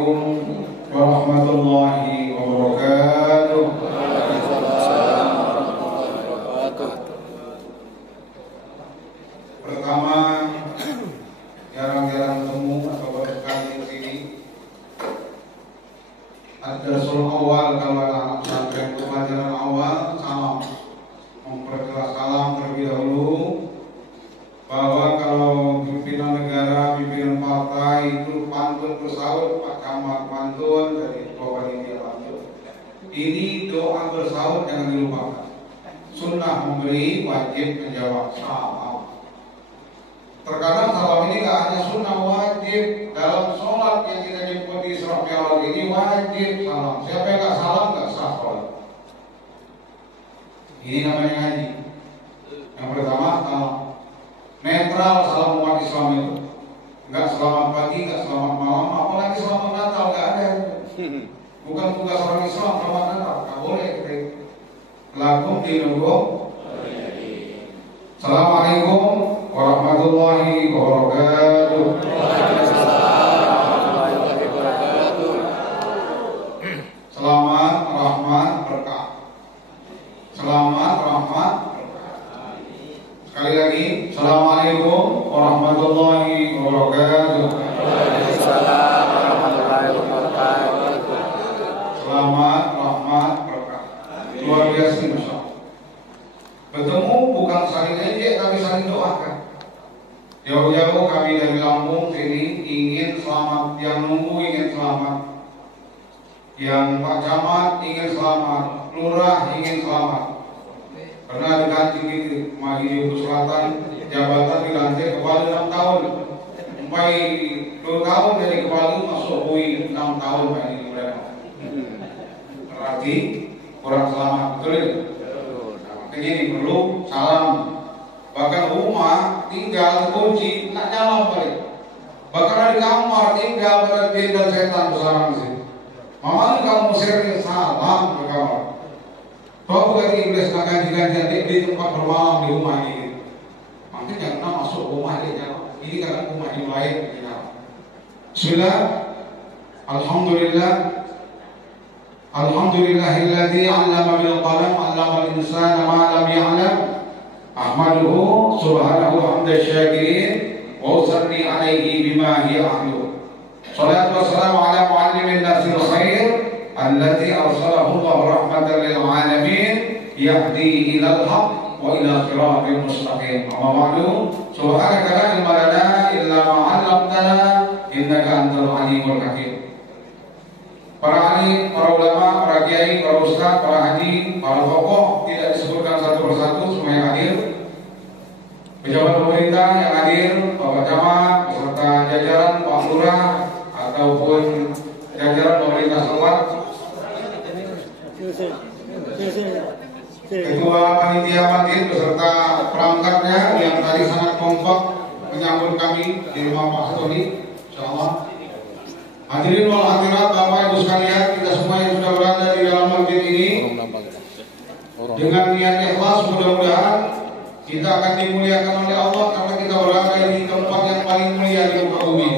Warahmatullahi wabarakatuh. Pertama, jarang-jarang temu atau baru sekali di sini. Ad-darsul awal kalau anak pesantren pelajaran awal, salam. Memperjelas salam terlebih dahulu bahwa kalau pimpinan negara, pimpinan partai itu pantun bersaut, Pak Camat pantun dari Ketua Panitia pantun. Ini doa bersaut jangan dilupakan. Sunnah memberi, wajib menjawab salam. Terkadang salam ini nggak hanya sunnah, wajib. Dalam sholat yang kita jemput di Isra Mi'raj ini wajib salam. Siapa yang nggak salam nggak sah sholat. Ini namanya ngaji. Yang pertama salam. Netral salam umat Islam itu. Enggak selamat pagi, enggak selamat malam, apalagi selamat Natal, enggak ada. Bukan tugas orang Islam selamat Natal, enggak boleh kita. Lakum dinukum. Assalamualaikum warahmatullahi wabarakatuh. Selamat rahmat berkah. Selamat rahmat. Sekali lagi, Assalamualaikum warahmatullahi wabarakatuh. Waalaikumsalam warahmatullahi wabarakatuh. Selamat rahmat berkah. Luar biasa, Masya Allah. Bertemu bukan saling ejek, tapi saling doakan. Jauh-jauh kami dari Lampung sini ingin selamat, yang nunggu ingin selamat, yang Pak Camat ingin selamat, Lurah ingin selamat. Karena ada kancing itu, Mahiyu Selatan, jabatan dilantik kepala 6 tahun. Sampai 2 tahun dari kepala masuk UI 6 tahun Pak ini udah. Berarti kurang selamat, betul ya? Makanya ini perlu salam. Bahkan rumah tinggal kunci, tak nyala balik. Bahkan di kamar tinggal pada jin dan setan bersama sini. Mama ini kamu sering salam ke kamar. Kalau bukan iblis nak ganti-gantian di tempat bermalam di rumah ini, nanti jangan masuk rumah ini. Ini karena rumah yang lain. Bismillah, Alhamdulillah, Alhamdulillahilladzi 'allama bil qalam, 'allama al-insana ma lam ya'lam. Ahmaduhu subhanahu hamda syakirin wa usalli alaihi bima hiya ahlu. Salatu wassalamu ala muallimin nasil khair الذي أرسله الله رحمة للعالمين يهدي إلى الحق وإلى صراط مستقيم. أما بعد سبحانك لا علم لنا إلا ما علمتنا إنك أنت العليم الحكيم. Para alim, para ulama, para kiai, para ustaz, para haji, para tokoh tidak disebutkan satu persatu, semua yang hadir. Pejabat pemerintah yang hadir, Bapak Camat beserta jajaran Pak Lurah ataupun jajaran pemerintah setempat, Ketua Panitia Madin beserta perangkatnya yang tadi sangat kompak menyambut kami di rumah Pak Sotoni, insyaallah. Hadirin wal hadirat, Bapak Ibu sekalian, kita semua yang sudah berada di dalam masjid ini, dengan niat ikhlas mudah-mudahan kita akan dimuliakan oleh Allah karena kita berada di tempat yang paling mulia di muka bumi.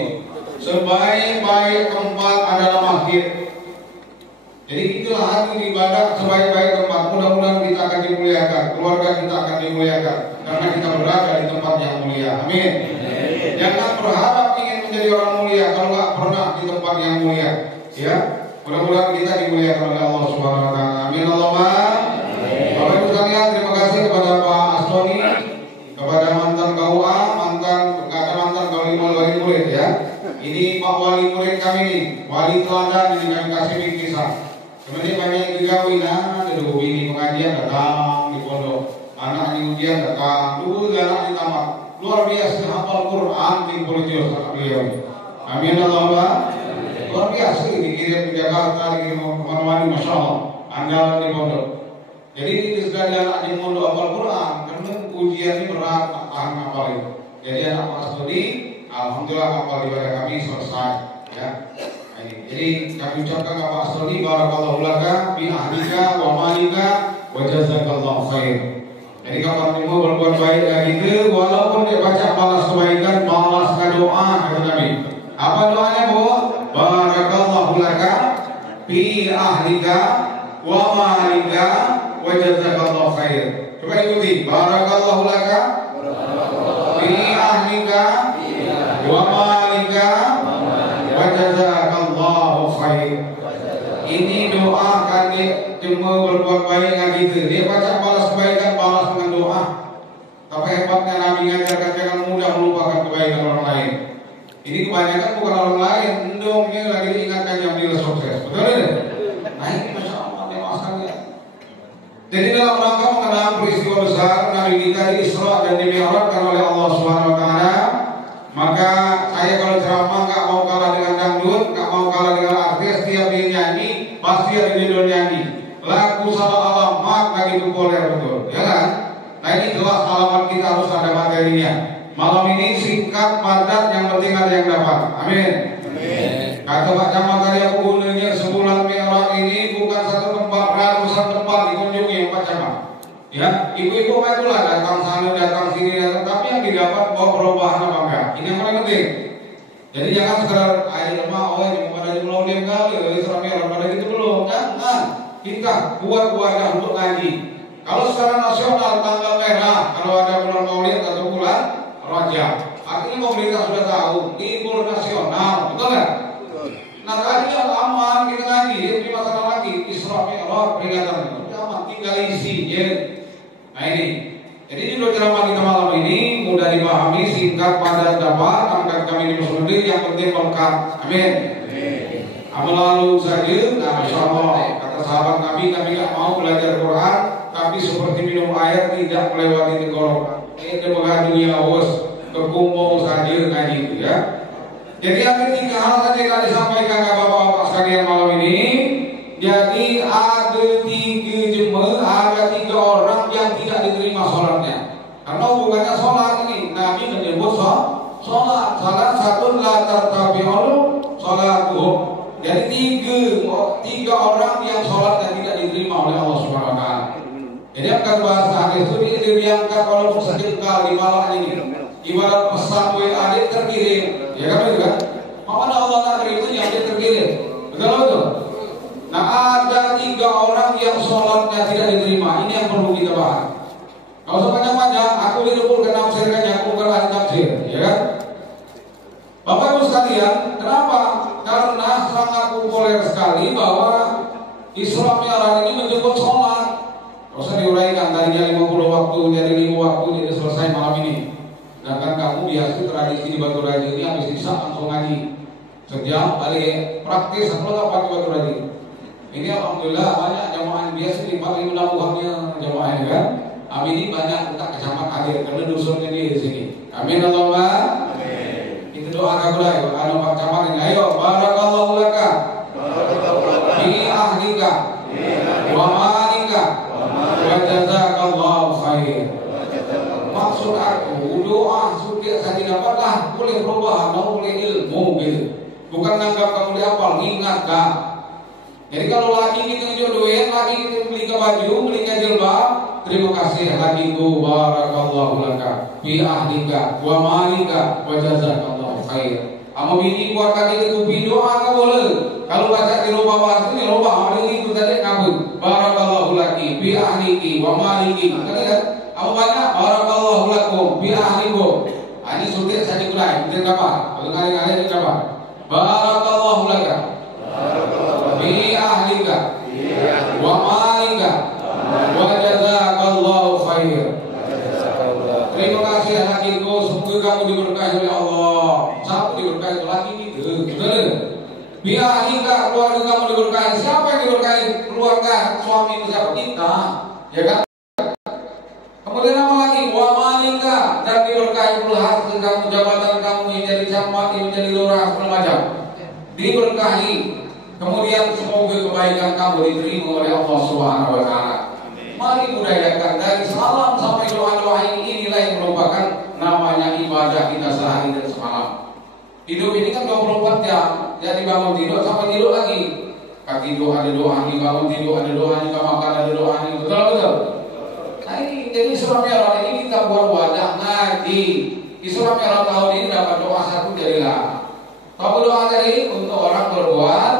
Sebaik-baik tempat adalah masjid. Jadi itulah hati ibadah, sebaik-baik tempat. Mudah-mudahan kita akan dimuliakan, keluarga kita akan dimuliakan karena kita berada di tempat yang mulia. Amin. Jangan berharap ingin menjadi orang mulia kalau nggak pernah di tempat yang mulia. Ya, mudah-mudahan kita dimuliakan oleh Allah Subhanahu Wa Taala. Amin Allahumma. Bapak Ibu sekalian, terima kasih kepada Pak Astoni, kepada mantan KUA, mantan wali murid ya. Ini Pak Wali murid kami nih, wali teladan ini kami kasih bingkisan. Kemudian banyak juga wina, ada ini pengajian datang di pondok, anak di ujian datang, dulu anak di tamat, luar biasa hafal Quran di Polisius beliau. Amin Allahumma. Luar biasa dikirim ke Jakarta, dikirim ke mana-mana, masya Allah, andalan di pondok. Jadi sekali anak di pondok hafal Quran, karena ujian ini berat, tahan hafal itu. Jadi anak Pak Studi, alhamdulillah hafal ibadah kami selesai. Ya. Jadi kami ucapkan kepada Pak Astoni barakallahu laka bi ahlika wa malika wa jazakallahu khair. Jadi kapan timu berbuat baik lagi itu walaupun dia baca balas kebaikan, balas doa kata Nabi. Apa doanya Bu? Barakallahu barakallahu laka fi ahlika wa malika wa jazakallahu khair. Coba ikuti, barakallahu laka fi ahlika wa malika wa jazakallahu khair. Ini doa kan cuma berbuat baik dengan kita. Dia baca balas kebaikan, balas dengan doa. Tapi hebatnya Nabi mengajarkan jangan mudah melupakan kebaikan orang lain. Ini kebanyakan bukan orang lain, endongnya lagi diingatkan yang dia sukses. Betul tidak? Nah ini Masya Allah dewasanya. Jadi dalam rangka mengenang peristiwa besar Nabi kita di Isra dan di Mi'rajkan oleh Allah Subhanahu Wa Taala, maka saya kalau ceramah nggak mau kalah dengan dangdut, nggak mau kalah dengan artis. Setiap dia nyanyi pasti ada judul nyanyi. Lagu sama alamat lagi populer betul, ya kan? Nah ini jelas alamat kita harus ada materinya. Malam ini singkat, padat, yang penting ada yang dapat. Amin. Kata Pak Camat tadi aku gunanya sebulan Mi'raj ini bukan satu tempat, ratusan tempat dikunjungi Pak Camat. Ya, ibu-ibu itulah datang sana, datang sini, datang, tapi yang didapat bawa perubahan apa enggak? Ini yang paling penting. Jadi jangan sekedar ayo lemah, oh ini pada jumlah dia kali, Isra Mi'raj pada gitu belum. Jangan. Kita buat wadah untuk ngaji. Kalau secara nasional tanggal merah, kalau ada bulan Maulid atau bulan Rajab, artinya pemerintah sudah tahu libur nasional, betul nggak? Nah tadinya aman kita ngaji, jadi masalah lagi Isra Mi'raj peringatan itu, aman tinggal isi, ya. Nah ini, jadi judul ceramah kita malam ini mudah dipahami, singkat, padat, dapat, angkat kami di Muslimin, yang penting lengkap. Amin. Lalu saja, nah Masya Allah, kata sahabat kami nggak mau belajar Quran, tapi seperti minum air tidak melewati tenggorokan. Ini mengaji dunia awas, kekumpul saja ngaji itu ya. Jadi ada 3 hal saja yang disampaikan ke bapak-bapak sekalian malam ini. Jadi ada 3 jemaah, ada 3 orang yang tidak diterima sholatnya. Karena hubungannya sholat ini, Nabi menyebut sholat. Salah satu la tartabi'ul sholatuhum. Jadi 3 orang yang sholatnya tidak diterima oleh Allah Subhanahu Wa Taala. Jadi akan bahasa hadis itu dia diangkat walaupun sekali di malam ini. Ibarat pesan WA dia terkirim, ya kan juga. Makanya Allah Taala itu yang dia terkirim, betul. Nah ada 3 orang yang sholatnya tidak diterima. Ini yang perlu kita bahas. Kalau usah panjang-panjang, aku dikumpulkan nafsirkannya, aku bukan ahli tafsir, ya kan? Bapak Ibu sekalian, kenapa? Karena sangat populer sekali bahwa Isra Mi'raj ini menyebut sholat. Gak usah diuraikan, tadinya 50 waktu, jadi 5 waktu, jadi selesai malam ini. Sedangkan kamu biasa tradisi di Batu Raja ini habis isya langsung ngaji. Sejam balik praktis, apa nggak pakai Batu Raja. Ini alhamdulillah banyak jamaah yang biasa dipakai menabuhannya jamaah ini kan. Amin ini banyak kita kecamatan hadir karena dusunnya di sini. Amin Allahumma. Itu doa kabulai. Anu Pak Camat ini, ayo barakallahu laka fi ahlika wa malika wa jazakallahu khair. Maksud aku doa sudah saja dapatlah, boleh perubahan, boleh ilmu gitu. Bukan nanggap kamu dihafal, ingat dah. Jadi kalau laki kita jodohin, laki kita beli ke baju, beli ke jilbab, terima kasih lakiku, barakallahu laka fi ahlika wa malika wa jazakallahu khair. Ama bini buat kaki itu doa ka boleh. Kalau baca di rumah bahasa ini rumah hari itu tadi kabul. Barakallahu laki fi ahliki wa maliki. Kan apa banyak barakallahu lakum fi ahlikum. Ini sudah saya mulai. Kita berapa? Kali-kali kita berapa? Barakallahu laka fi ahlika wa malika wa jazakallahu khair. Terima kasih lakiku, semoga kamu diberkahi oleh Allah. Siapa diberkahi oleh laki itu? Betul. Biar hingga keluarga kamu diberkahi. Siapa yang diberkahi? Keluarga, suami siapa? Kita, ya kan? Kemudian apa lagi? Wa malika, dan diberkahi pula harta kamu, jabatan kamu menjadi camat, menjadi lurah, segala macam. Diberkahi. Kemudian semoga kebaikan kamu diterima oleh Allah Subhanahu Wa Taala. Mari budayakan dari salam sampai doa-doa ini, inilah yang merupakan namanya ibadah kita sehari dan semalam. Hidup ini kan 24 jam, jadi bangun tidur sampai tidur lagi. Kaki tidur ada doa nih, bangun tidur ada doa nih, makan ada doa nih, betul. Nah ini jadi Isra Mi'raj ini kita buat wadah ngaji. Isra Mi'raj tahun ini dapat doa 1 jadilah. Kalau doa tadi untuk orang berbuat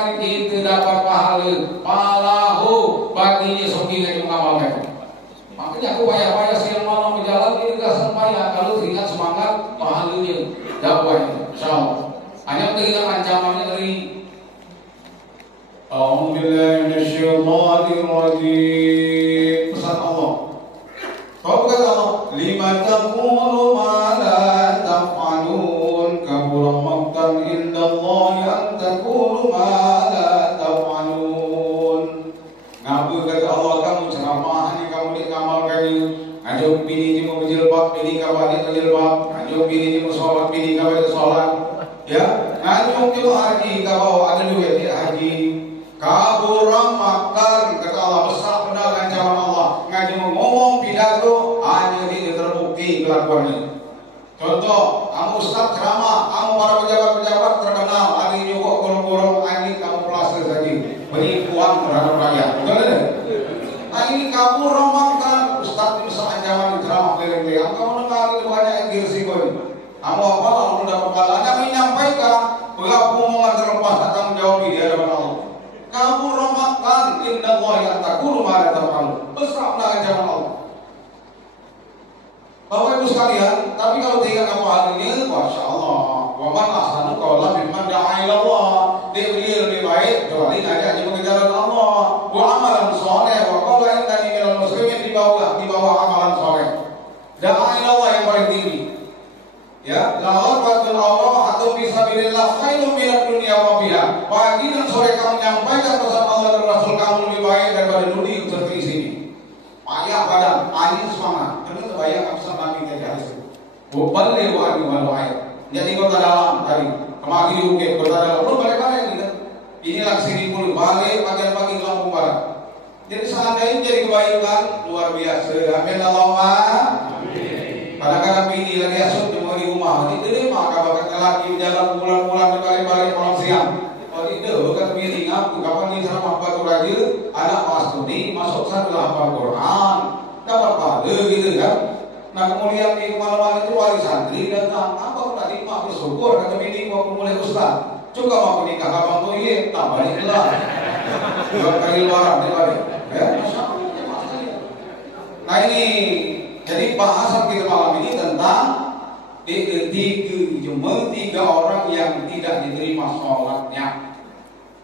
jalan itu dapat pahala, palahu baginya soki yang mengamalkan. Makanya aku payah-payah siang malam berjalan ini gak sempaya kalau teringat semangat pahalanya dakwah insyaallah. Hanya teringat ancamannya dari A'udzubillahi minasyaitonir rajim. Pesan Allah. Kau kata Allah, lima taqulu ma la taf'alun, kabura maqtan indallahi an taqulu ma la taf'alun. Ngapa kata Allah kamu ceramah ni kamu ni ngamalkan ni. Ajo bini ni mau berjilbab, bini kabadi berjilbab. Ajo bini ni mau solat, bini kabadi solat. Ya, ajo kita haji kabau ada duit dia haji. Kabura maqtan kata Allah besar benar ancaman Allah. Ngaji ngomong pidato hanya tidak terbukti kelakuannya. Contoh, kamu ustaz ceramah, kamu para pejabat-pejabat terkenal, hari juga korong-korong, ini kamu plaster saja, beri uang terhadap rakyat. Betul tidak? Nah ini kamu rombongkan ustaz ini besar ancaman ceramah keliling-keliling. Kamu dengar itu banyak yang risiko ini. Kamu apa lalu mendapat pahala? Anda menyampaikan berapa omongan terlepas akan menjawab di hadapan Allah. Kamu rombongkan indallahi an taqulu ma la taf'alun. Besar ancaman Allah. Bapak Ibu sekalian, tapi kalau tinggal apa hal ini, masya Allah, wa man ahsanu qawlan mimman da'a ila Allah. Dia lebih baik kecuali ngajak di jalan Allah. Wa amalan saleh wa qala innani minal muslimin di bawah amalan saleh. Da'a ila Allah yang paling tinggi. Ya, la gharfatul Allah atau fisabilillah khairun minad dunya wa biha. Pagi dan sore kamu menyampaikan pesan Allah dan Rasul kamu lebih baik daripada dunia seperti sini. Payah badan, angin semangat. Karena terbayang absen Nabi tadi hari itu. Bukan lewat di malu air. Jadi kota dalam tadi. Kemari di Bukit kota dalam. Belum balik-balik ini kan. Inilah sini puluh balik bagian pagi Lampung Barat. Jadi seandainya jadi kebaikan luar biasa. Amin Allahumma. Kadang-kadang bini lagi asuk cuma di rumah. Ini terima kabar lagi jalan bulan-bulan balik-balik malam siang. Oh itu kan bini ngaku kapan ini ceramah batu raja anak pastuni masuk satu hafal Quran dapat pahala gitu kan. Nah kemudian di kemana-mana itu wali santri datang apa pun tadi mak bersyukur kata bini mau mulai ustaz juga mau nikah kapan tuh iya tambah ini lah dua kali luaran nih balik ya masya Allah. Nah ini jadi bahasan kita malam ini tentang tiga orang yang tidak diterima sholatnya.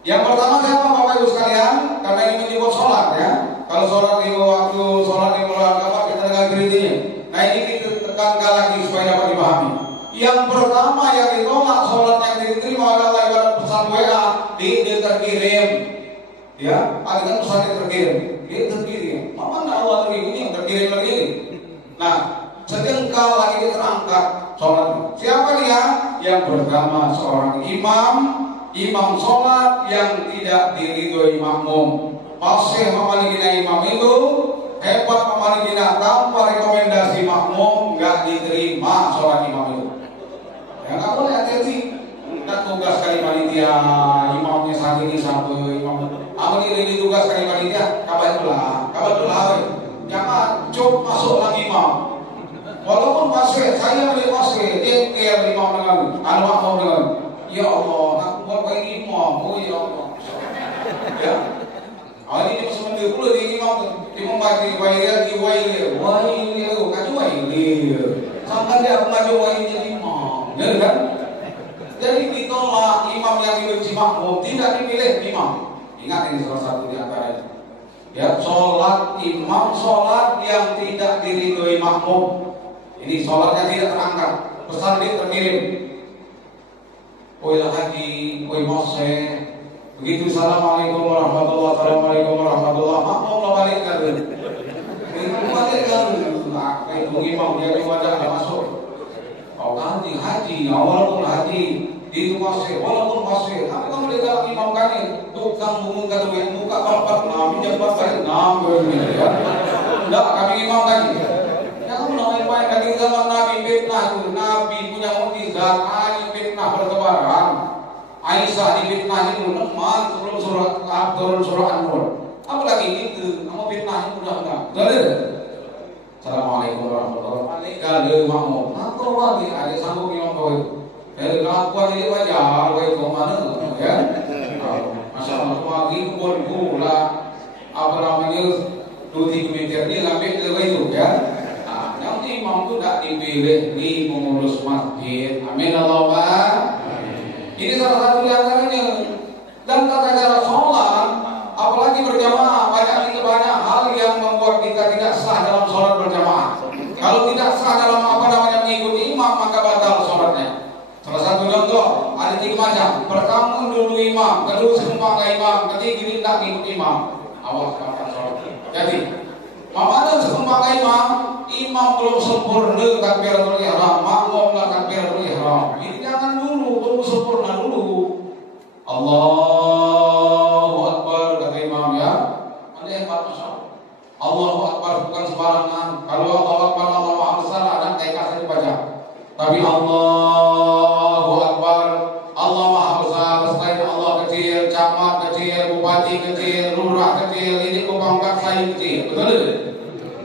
Yang pertama siapa Bapak Ibu sekalian? Karena ini menyebut sholat ya. Kalau sholat di waktu sholat di bulan apa kita dengar kritiknya. Nah ini kita tekankan lagi supaya dapat dipahami. Yang pertama yang ditolak sholat yang diterima oleh Allah ibarat pesan WA dia terkirim. Ya, ada kan pesan terkirim. Dia terkirim. Mana Allah terkirim yang terkirim lagi? Nah, sejengkal lagi diterangkan sholat. Siapa dia? Yang pertama seorang imam sholat yang tidak diridhoi makmum. Fasih memalingina imam itu hebat memalingina tanpa rekomendasi makmum nggak diterima sholat imam itu. Ya nggak boleh hati-hati. Nak tugas kali panitia imamnya sendiri sampai imam. Apa ini tugas kali panitia? Kabar belah. Jangan cuk masuk lagi imam. Walaupun pasir, saya beli pasir, dia kira imam dengan anu makmum dengan. Ya Allah, aku buat kayak imam, oh ya Allah. Ya, hari ini sebentar pula di imam baca wairia, kaju wairia. Sampai dia maju wairia imam, ya kan? Jadi ditolak imam yang dibenci makmum, tidak dipilih imam. Ingat ini salah satu di antaranya. Ya, sholat imam sholat yang tidak diridhoi makmum. Ini sholatnya tidak terangkat, pesan dia terkirim. Oi haji, oi mose. Begitu assalamualaikum warahmatullahi wabarakatuh. Makmum lo balik kan? Itu balik kan? Nah, itu imam dia wajah nggak masuk. Kau haji, walaupun haji itu mose, walaupun mose. Tapi kamu lihat imam kami tukang mengungkap yang muka balpat, nabi jabat balik nambah ya. Enggak, kami imam lagi. Kamu namanya dari zaman Nabi fitnah itu, Nabi punya mukjizat, Ali fitnah bertebaran, Aisyah difitnah itu teman turun surah An-Nur. Apalagi itu, kamu fitnah itu udah enggak. Betul? Assalamualaikum warahmatullahi wabarakatuh. Makmum, aku lagi ada sanggup imam kau itu. Dari kelakuan ini wajar, kau itu mana? Ya. pilih di pengurus masjid. Amin Allahumma. Ini salah satu di antaranya. Dan tata cara sholat, apalagi berjamaah, banyak hal yang membuat kita tidak sah dalam sholat berjamaah. Kalau tidak sah dalam mengikuti imam, maka batal sholatnya. Salah satu contoh, ada 3 macam. Pertama dulu imam, kedua sumpah ke imam, ketiga tidak mengikuti imam. Awas batal sholat. Jadi, apabila sumpah ke imam, imam belum sempurna takbiratul ihram, makmumlah takbiratul ihram. Ini jangan dulu, tunggu sempurna dulu. Allahu Akbar kata imam ya. Ada yang masya. Allahu Akbar bukan sembarangan. Kalau Allahu Akbar Allahu Akbar ada TK saja dibaca. Tapi Allahu Akbar, Allah Maha Besar, selain Allah kecil, camat kecil, bupati kecil, lurah kecil, ini kubangkat saya kecil. Betul?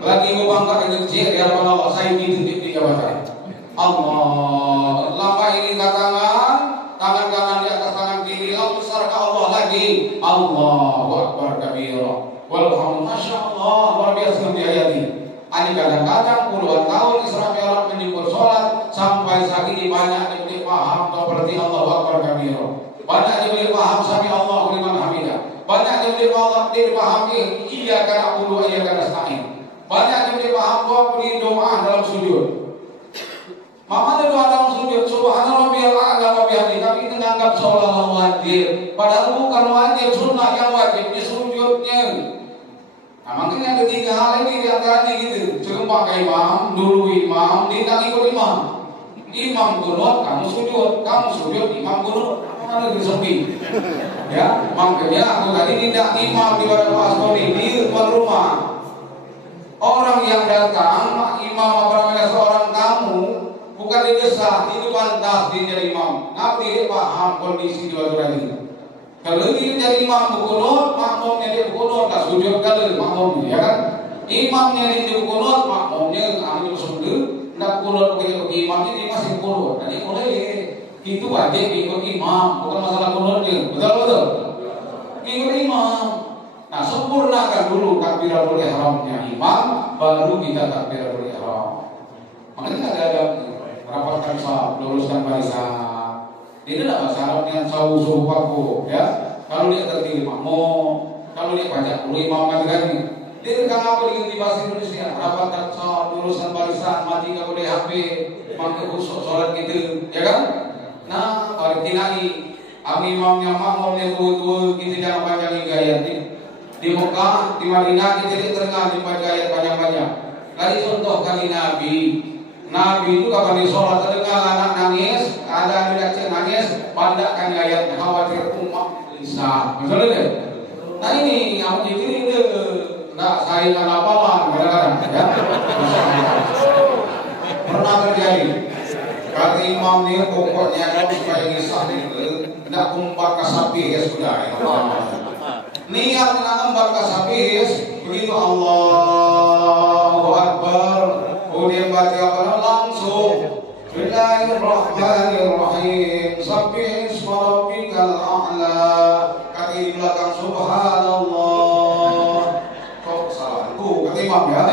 Lagi kubangkat ini kecil di hadapan Allah saya di jabatan. Allah, lama ini tangan kanan di atas tangan kiri, Allah besar ke Allah lagi. Allahu Akbar kabira. Walhamdulillah, masya Allah, luar biasa diayati. Ini kadang-kadang puluhan tahun Israel menyebut sholat sampai saat ini banyak yang boleh paham seperti Allahu Akbar kabira. Banyak yang boleh paham sami Allahu liman hamidah. Banyak yang boleh dipahami iyyaka na'budu wa iyyaka nasta'in. Banyak yang boleh paham doa dalam sujud. Mama doa dalam sujud subhanarabbiyal a'la wa bihamdihi, tapi menganggap seolah-olah wajib. Padahal bukan wajib, sunnah yang wajib di sujudnya. Nah, makanya ada 3 hal ini diantaranya gitu. Sumpah ke imam, dulu imam, tidak ikut imam. Imam kunut, kamu sujud, imam kunut, mana lebih sepi. Ya, makanya aku tadi tidak imam di pada pastori di depan rumah. Orang yang datang, imam apa namanya seorang tamu, bukan didesak, itu pantas dia jadi imam. Tapi dia paham kondisi di batu ini. Kalau dia jadi imam bukunut, makmumnya dia bukunut, tak sujud kalau makmumnya, ya kan? Imamnya dia bukunut, makmumnya ambil sujud, tak bukunut begitu imamnya dia masih bukunut. Jadi mulai itu wajib ikut imam, bukan masalah bukunutnya, betul? Ikut imam. Nah, sempurnakan dulu takbiratul ihramnya imam, baru kita takbiratul ihram. Makanya ada rapatkan sahab, luruskan barisan. Ini tidak masalah dengan sawu paku, ya. Kalau dia terdiri makmum, kalau dia baca dulu imam kan dia kan apa di bahasa Indonesia? Rapatkan sahab, luruskan barisan, mati kalau dia HP, maka khusus sholat gitu, ya kan? Nah, balik tinai, imamnya makmumnya tua kita jangan panjangin gaya. Di Mekah, di Madinah kita lihat tengah dibaca ayat banyak-banyak. Tadi contoh kali Nabi itu kapan di sholat terdengar anak nangis, ada yang tidak nangis, pandakkan ayat khawatir umat bisa. Betul tidak? Nah ini yang begini tidak saingan apalan kadang-kadang ya. Pernah terjadi. Kata imam ini pokoknya kalau supaya ngisah itu tidak kumpat kasapi ya sudah. Niat nak empat kasabis begitu Allahu Akbar, kemudian baca apa langsung Bismillahirrahmanirrahim, sabbih isma rabbikal a'la. Kata di belakang subhanallah. Kok salah? Kata imam ya.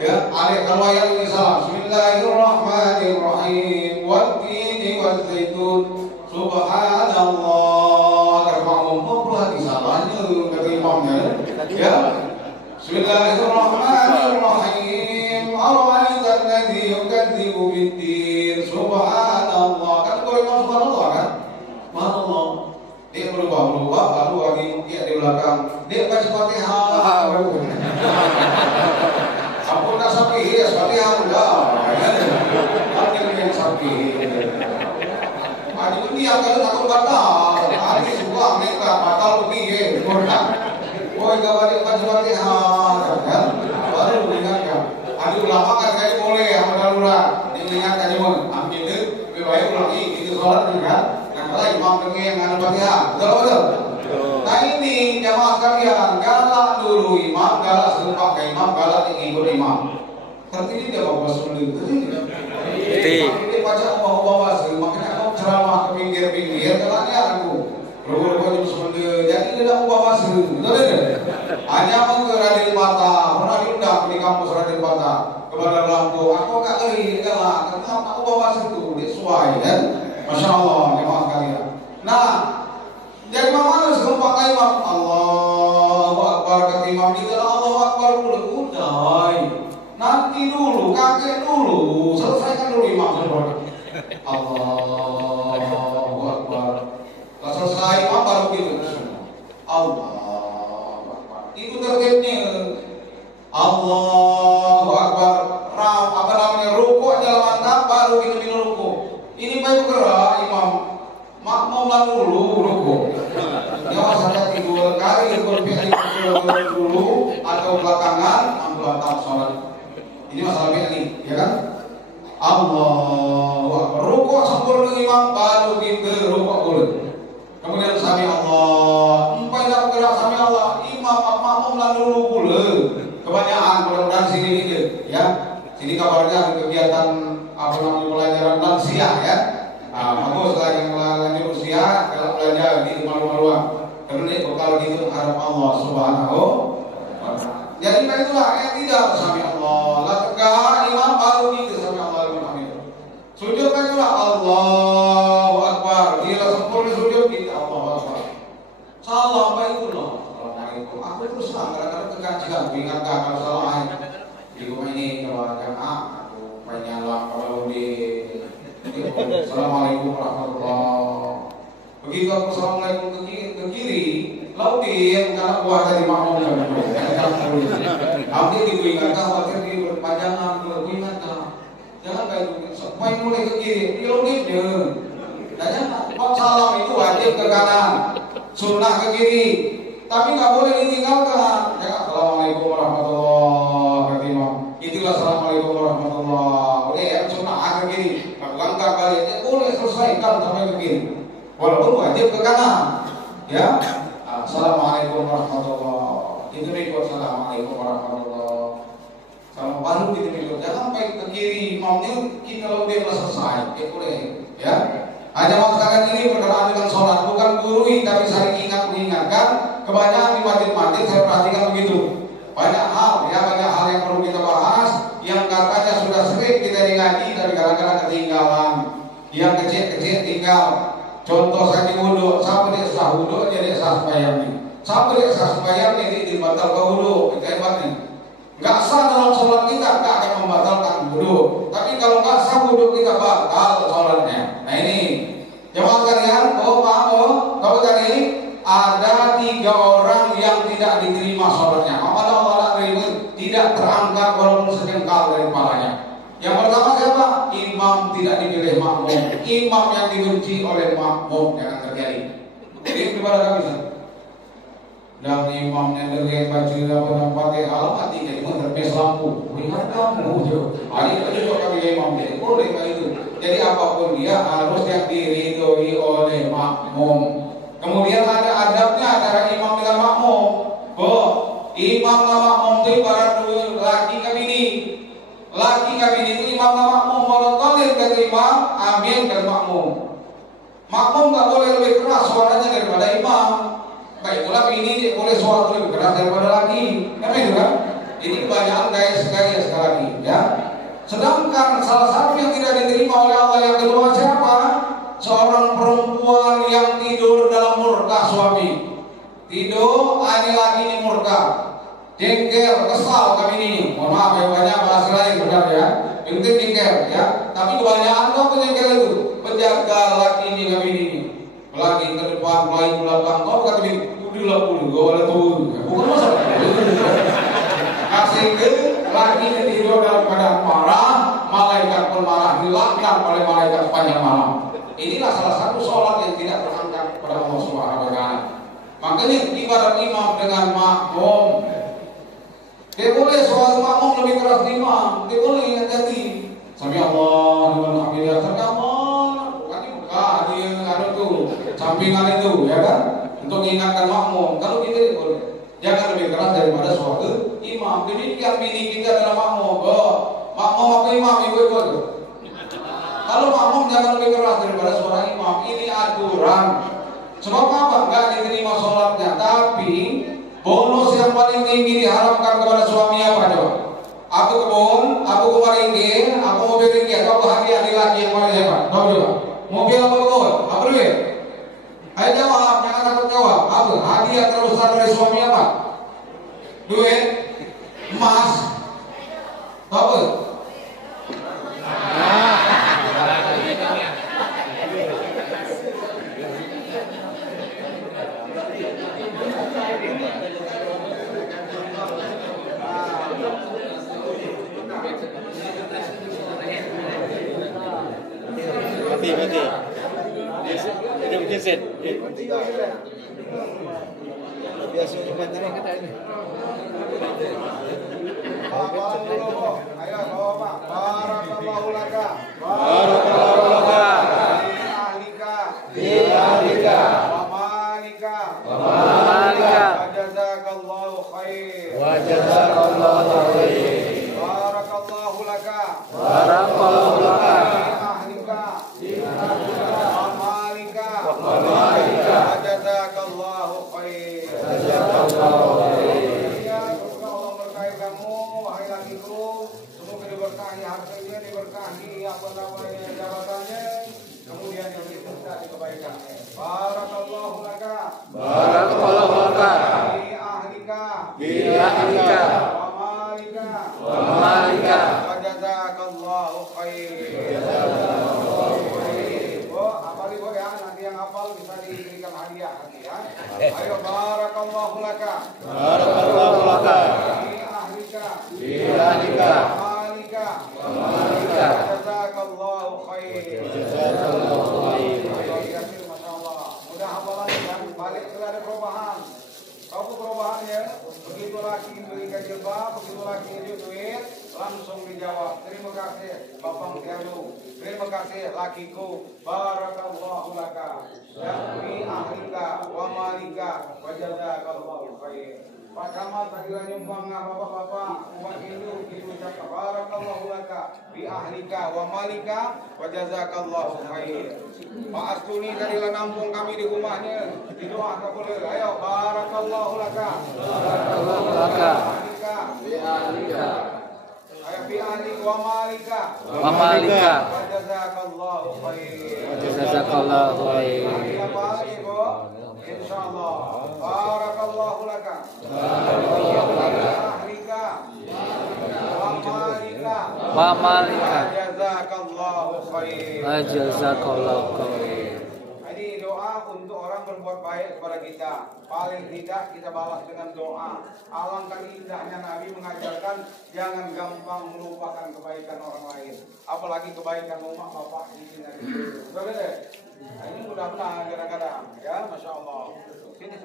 Ya, alih kalau ayat ini salah. Bismillahirrahmanirrahim, wat-tini waz-zaitun, subhanallah. Kata imamnya ya. Bismillahirrahmanirrahim, ara'aitan ladzi yukadzibu bid-din, subhanallah. Kan kalau imam subhanallah kan? Subhanallah. Dia berubah baru lagi dia di belakang. Dia baca Fatihah. Ampun nak sapi, ya Fatihah enggak. Nanti yang sapi. Adik ini akan takut batal. Adik suka mereka batal begini. Oh, enggak balik baca Fatihah, kan? Baru diingatkan. Adik ulama kan kayak boleh sama darurat. Diingatkan cuma ambil itu, lebih baik ulangi itu sholat kan? Nah, kalau imam dengar dengan Fatihah, betul. Nah ini jamaah kalian, galak dulu imam, galak serupa ke imam, galak ikut imam. Tertiri dia bawa sendiri. Ini baca bawa makanya aku ceramah ke pinggir-pinggir, galaknya aku. Berubah-ubah sendiri, jadi tidak bawa betul tidak? Hanya menggerak di mata, pernah diundang di kampus Raden Bata kepada Lampung. Aku nggak ngeri, Masya Allah, jemaah sekalian. Nah, jadi mama harus pakai imam Allahu Akbar kata imam itu Allahu Akbar dulu udah. Nanti dulu, kakek dulu, selesaikan dulu imam sebenarnya. Allahu Akbar. Kalau selesai imam baru gitu. Allahu Akbar. Itu tertibnya. Allahu Akbar. Apa namanya rukuk jalan mantap baru kita rukuk. Ini baik gerak imam. Makmum dulu rukuk. Jangan sampai tidur kali berpikir dulu atau belakangan ambil sholat. Ini masalahnya nih, ya kan? Allahu Akbar. Rukuk sempurna imam baru kita rukuk dulu. Kemudian sami Allah. Empat dalam gerak sami Allah. Imam makmum dulu pula. Kebanyakan mudah-mudahan sini ini, ya. Sini kabarnya ada kegiatan apa namanya pelajaran lansia, ya. Bagus lah yang lanjut usia kalau belajar di malu-maluan. Karena kalau gitu harap Allah Subhanahu wa Ta'ala. Jadi itulah yang tidak sami Allah. La tegak imam baru gitu sami Allah liman hamid. Sujud itulah Allahu Akbar. Dia sempurna sujud kita Allahu Akbar. Salam baikullah. Assalamualaikum. Aku terus kadang-kadang keganjian ingatkan kalau salah di rumah ini kalau jamaah aku menyala kalau di Assalamualaikum warahmatullahi. Begitu aku assalamualaikum ke kiri, lalu dia karena buah dari makmum kan. Nanti diingatkan khawatir di berpanjangan, diingatkan. Jangan kayak gitu. Sampai mulai ke kiri, lalu dia. Dan salam itu wajib ke kanan, sunnah ke kiri. Tapi nggak boleh ditinggalkan. Ya, assalamualaikum warahmatullahi wabarakatuh. Itulah assalamualaikum warahmatullahi. Boleh ya sunnah ke kiri. Langkah kali ini boleh selesaikan sampai ke kiri. Walaupun wajib ke kanan. Ya. Assalamualaikum warahmatullahi. Itu ikut assalamualaikum warahmatullahi. Salam baru kita ikut. Jangan sampai ke kiri. Imamnya kita lebih selesai. Ya boleh. Ya. Hanya sekalian ini berkenaan dengan sholat bukan gurui tapi saling mengingatkan. Kebanyakan di masjid-masjid saya perhatikan begitu. Banyak hal yang perlu kita bahas yang katanya sudah sering kita ngaji tapi kadang-kadang ketinggalan. Yang kecil-kecil tinggal. Contoh saja wudhu, sampai dia sah wudhu jadi sah sembahyang nih. Sampai dia sah sembahyang ini dibatalkan wudhu, kita hebat nih. Nggak sah dalam sholat kita nggak akan membatalkan wudhu. Tapi kalau nggak sah wudhu kita batal sholatnya. Nah ini, jemaah sekalian, kalau tadi ada 3 orang yang tidak diterima sholatnya. Apabila Allah terima, tidak terangkat walaupun sejengkal dari kepalanya. Yang pertama siapa? Imam tidak dipilih makmum. Imam yang dibenci oleh makmum yang terjadi. Jadi kepada kami. Dan imamnya dari baca dalam Fatihah alamat jadi menerpes lampu. Lihat kamu jo. Hari itu juga kami imam jadi boleh itu. Jadi apapun dia harus yang diridhoi oleh makmum. Kemudian ada adabnya antara imam dengan makmum. Imam dan makmum itu ibarat laki kabini. Laki kabini itu imam dan makmum. Kalau tolir kata imam, amin kata makmum. Makmum nggak boleh lebih keras suaranya daripada imam. Baiklah ini dia boleh suara lebih keras daripada laki. Kan itu kan? Ini kebanyakan gaya sekali lagi, ya. Sedangkan salah satu yang tidak diterima oleh Allah yang kedua siapa? Seorang perempuan yang tidur dalam murka suami. Tidur, ini lagi ini murka. Jengkel, kesal kami ini. Mohon maaf ya, banyak bahasa lain benar ya. Penting jengkel ya. Tapi kebanyakan kau jengkel itu menjaga laki ini kami ini. Lagi ke depan, mulai ke belakang. Kau kata ini, udah gue boleh turun. Bukan masalah. Kasih ke laki ini tidur dalam keadaan marah, malaikat pun marah, dilaknat oleh malaikat sepanjang malam. Inilah salah satu sholat yang tidak terangkat kepada Allah Subhanahu wa Ta'ala. Makanya ibarat imam dengan makmum. Dia boleh suara makmum lebih keras dari imam. Dia boleh ingat hati. Sami Allah liman hamidah. Terkamal. Bukan buka dia ada tuh sampingan itu, ya kan? Untuk mengingatkan makmum. Kalau kita dia boleh. Jangan lebih keras daripada suara imam. Demikian bini kita adalah makmum. Makmum apa imam ibu-ibu itu? Kalau makmum jangan lebih keras daripada suara imam. Ini aturan. Sebab apa? Enggak diterima sholatnya. Tapi bonus yang paling tinggi diharapkan kepada suami apa coba? Aku kebun, aku kemaringin, aku mobil ringkih, aku bahagia di laki yang paling hebat. Tahu coba? Mobil apa bagus? Apa duit? Ayo jawab, jangan takut jawab. Apa? Hadiah terbesar dari suami apa? Duit? Emas? Apa? Mati. Ini mungkin set. Biasa cuma ini. Ayo bawa Pak. Barakallahu laka. Barakallahu laka. Bi ahlika. Wa malika. Wa jazakallahu khair. Barakallahu laka. Barakallahu laka. Bi ahlika. Wa malika. Wa jazakallahu khair. Allah berkahi kamu, wahai lakiku. Semoga diberkahi hartanya, diberkahi apa namanya jabatannya. Kemudian yang minta di kebaikannya. Barakallahu laka. Barakallahu laka. Bi ahlika. Wa malika. Wa jazakallahu khair. Oh, apal ibu ya, nanti yang hafal bisa diberikan hadiah nanti ya. Ayo barakallahu laka. Barakallahu laka. Bi ahlika. Wa malika. Malika. Jazakallahu khair. Jazakallahu khair. Masyaallah. Mudah hafalan yang balik sudah ada perubahan. Kau perubahannya, begitu laki berikan jilbab, begitu laki itu duit, langsung dijawab. Terima kasih Bapak Tianu, terima kasih lakiku. Barakallahu laka. Bi ahlika wa malika wa jazakallahu khair. Pak Kamal tadi nyumbang bapak-bapak uang itu ucap barakallahu laka bi ahlika wa malika wa jazakallahu khair. Pak Astuni tadi nampung kami di rumahnya, di doa boleh. Ayo barakallahu laka. Barakallahu laka. Bi ahlika. Ayo bi ahlika wa malika. Wa malika. Wa jazakallahu khair. Jazakallahu khair. Apa ibu? Insyaallah. Barakallahu laka. Barakallahu laka. Ahlika. Wa malika. Wa malika. Jazakallahu khair. Jazakallahu khair. Ini doa untuk orang berbuat baik kepada kita. Paling tidak kita balas dengan doa. Alangkah indahnya Nabi mengajarkan jangan gampang melupakan kebaikan orang lain. Apalagi kebaikan umat bapak di sini. Betul. Nah, ini mudah-mudahan kadang-kadang ya, masya Allah. Sini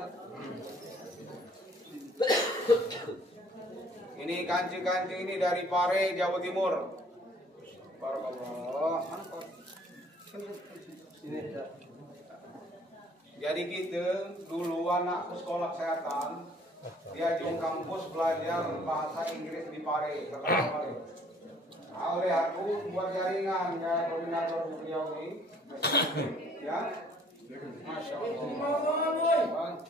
ini kanci-kanci ini dari Pare, Jawa Timur. Barakallah. Jadi kita dulu anak sekolah kesehatan, dia di kampus belajar bahasa Inggris di Pare, terkenal Pare. Nah, oleh aku buat jaringan ya koordinator beliau ini, ya, masya Allah.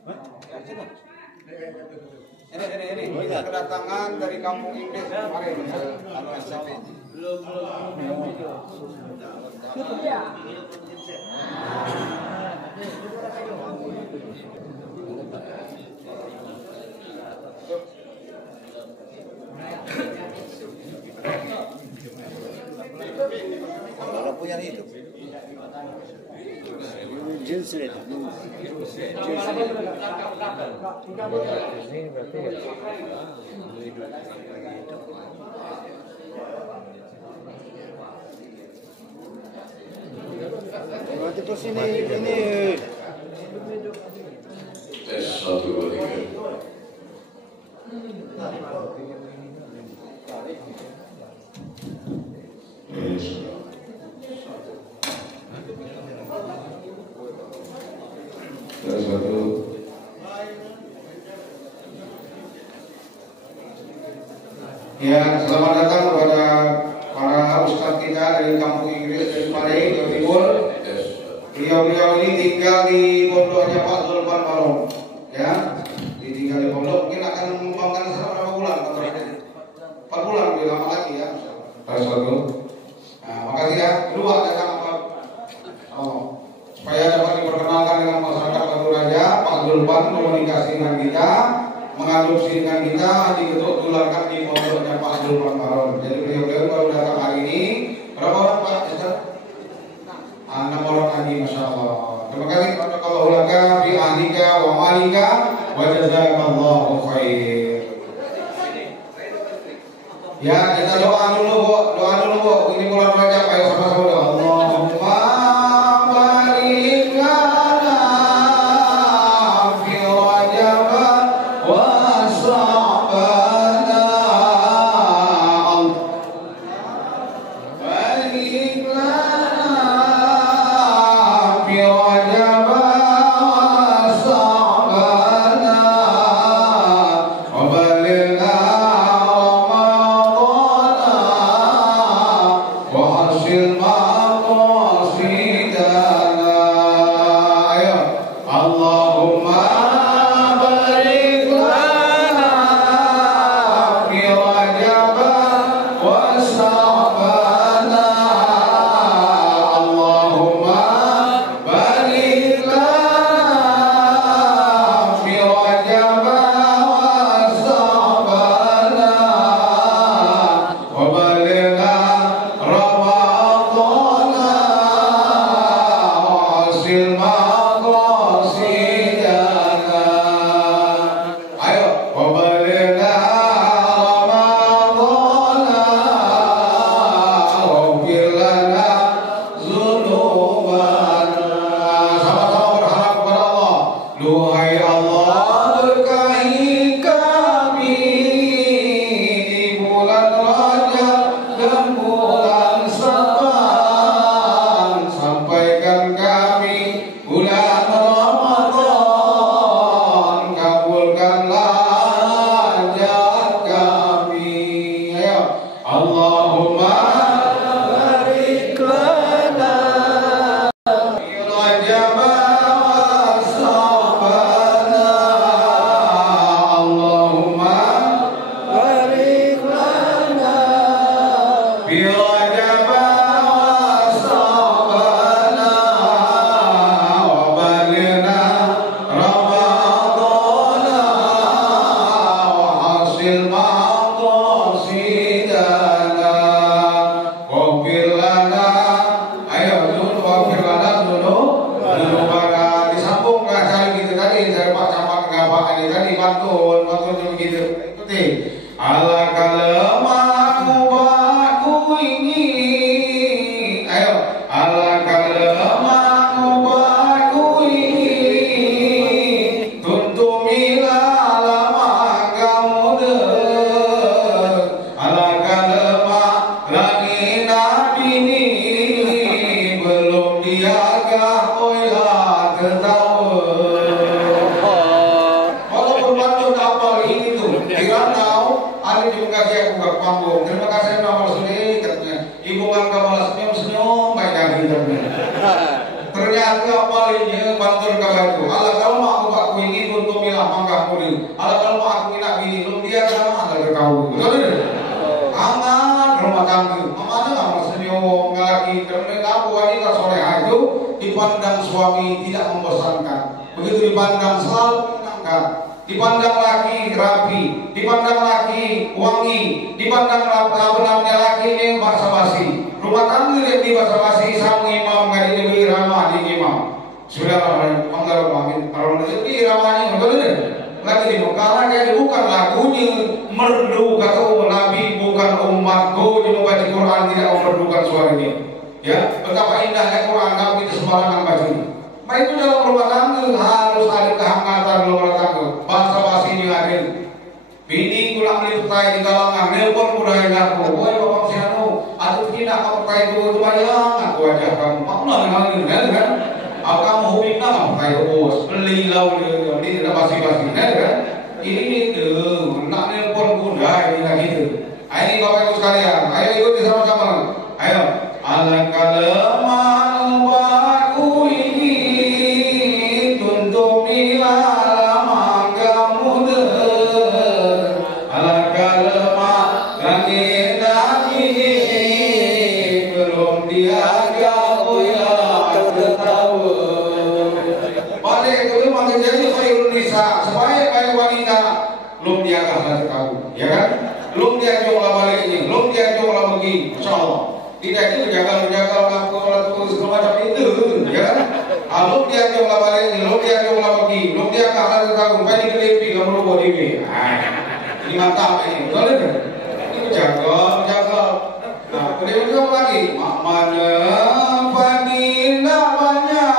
Ini kita kedatangan dari kampung Inggris kemarin. Kalau punya itu. Jersey. Ini berarti berarti terus ini tes 1, 2, 3. Tes 1. Ya, selamat datang kepada para ustadz kita dari kampung Inggris dari Pare, Jawa Timur. Beliau-beliau ini tinggal di pondoknya Pak Zulfan Barong. Ya, ditinggal di pondok. Mungkin akan mengembangkan selama berapa bulan? 4 bulan lebih lama lagi ya. Tes 1. Nah, makasih ya. Kedua datang apa? Oh. dengan kita, mengadopsi dengan kita, diketularkan di pondoknya Pak Abdul Rahman. Jadi beliau baru datang hari ini. Berapa orang Pak? 6 orang lagi, masya Allah. Terima kasih kepada Allah laka fi ahlika wa malika wa jazakallahu khair. Ya, kita doa dulu Bu. Ini bulan Rajab, ayo sama-sama doa. Allahumma barik lana fi Rajab wa Sya'ban. Barik lana fi Rajab wa Sya'ban wa balighna dipandang suami tidak membosankan, begitu dipandang selalu menyenangkan, dipandang laki rapi, dipandang laki wangi, dipandang benarnya laki ini basa-basi, rumah tangga yang di basa-basi sang imam nggak lebih ramah di imam. Sudah mangga amin, kalau lebih ramahnya betul lagi di Mekah jadi bukan lagunya merdu kata Nabi, bukan umatku yang membaca Quran tidak memerlukan suaranya. Ya, betapa indahnya Quran tapi itu sembarangan bacanya. Nah itu dalam rumah tangga harus ada kehangatan rumah tangga. Bahasa basinya ada. Bini kulang liputai di kalangan, nelpon budaya ngaku. Woi bapak sianu, ada tidak kamu pertai itu bayang, aku aja kamu. Makulah dengan ini, kan? Aku kamu hubing nama pertai itu bos. Beli lau ini tidak basi-basi, kan? Ini itu, nak nelpon budaya ini gitu. Ini bapak ibu sekalian, ayo ikuti sama-sama. Ayo. Alangkah lemah baku ini tuntuk milah lama muda. Alangkah lemah langit ini belum diaga ulah ketawa. Balik itu makin jadi khairul nisa supaya sebagai wanita, lumpia harus tahu, ya kan? Lumpia jauh balik ini, lumpia jauh lagi, insya Allah. Tidak itu menjaga laku segala macam itu, ya kan? Lumpia jauh balik ini, lumpia jauh lagi, lumpia harus tahu, banyak kelepi kamu lupa ini. Ini mantap ini, betul kan? Ini jaga. Nah, kemudian lagi, mana padi namanya,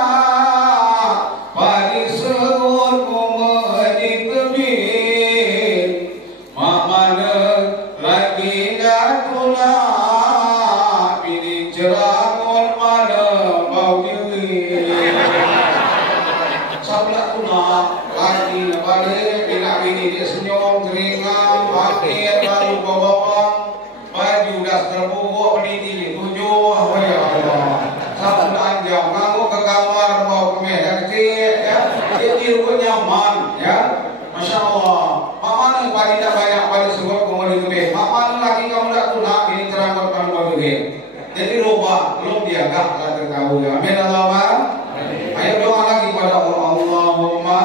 padi serut kumedi tebing, mana lagi datuna, pilih jerangun mana mau diri. Sabla tuna lagi balik, bila ini dia senyum, teringat, akhir lalu bawang. Baju dah terbubuk peniti tujuh, ya Allah. Satu anjang, kamu ke kamar bawa kemeja kecil, ya. Jadi rumah nyaman, ya. Masya Allah. Mak mana padi tak banyak padi sebut kamu di gede. Mak mana lagi kamu tak guna ini terangkat kamu di gede. Jadi rubah, belum dia gak tertahu ya. Amin Allahumma. Ayo doa lagi pada Allah. Allahumma.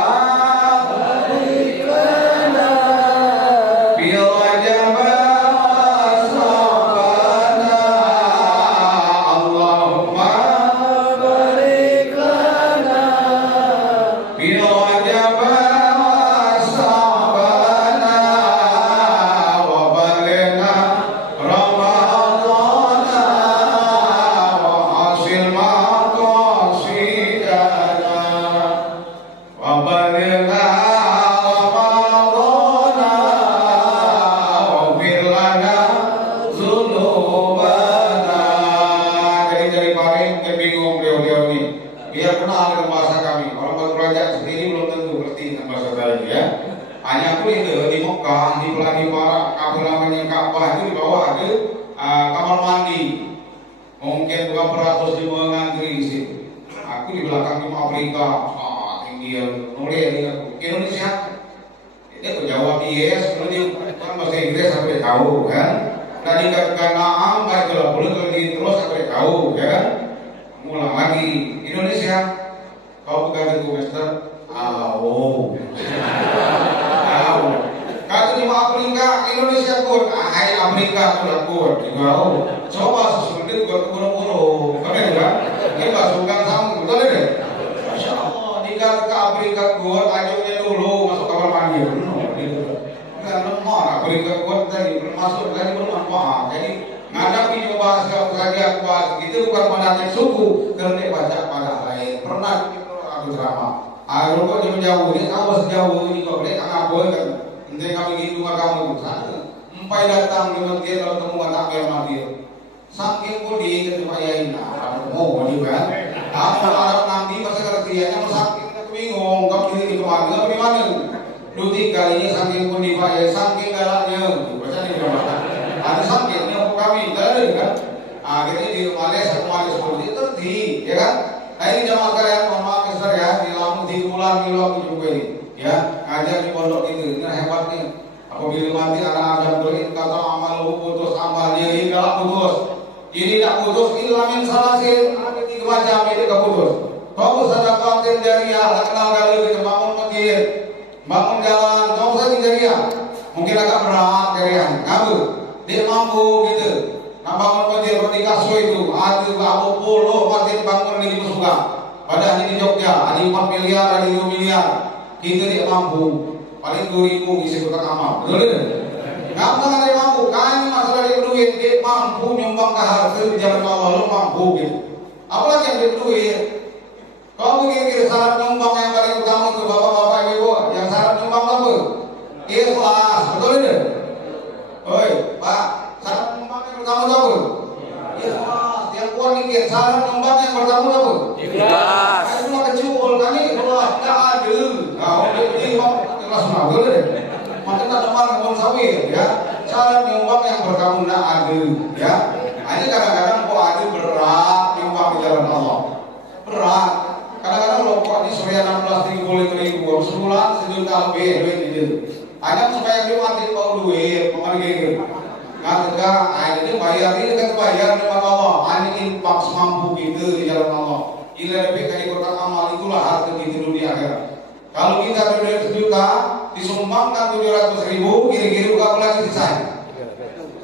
Kalau kita berdua 1 juta, disumbangkan 700.000, kira-kira berapa lagi sisanya?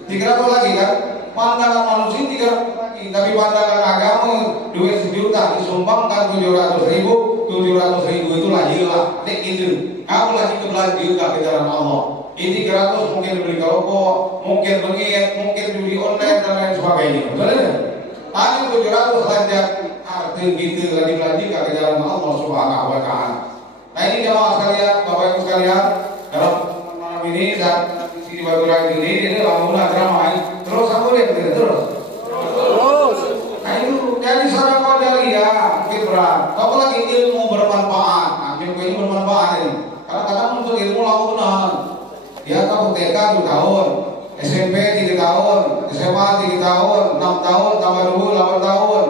300 lagi kan? Pandangan manusia 300 lagi, tapi pandangan agama duit 1 juta disumbangkan 700.000, 700.000 itu lagi lah, dek itu. Aku lagi kebelanjutan ke jalan Allah. Ini 300 mungkin beli rokok, mungkin mengiat, mungkin judi online dan lain sebagainya. Betul ya? Tadi 700 saja arti gitu lagi ke jalan Allah Subhanahu wa taala. Nah ini jamaah sekalian, Bapak Ibu sekalian, dalam malam ini dan di Bagurai ini lamunan ramai terus aku lihat terus. Nah itu jadi seorang kau dari ya berat. Kau lagi ilmu bermanfaat, ilmu ini bermanfaat ini. Karena kadang untuk ilmu lamunan, dia tahu TK 2 tahun, SMP 3 tahun, SMA 3 tahun, 6 tahun, tambah 2 8 tahun,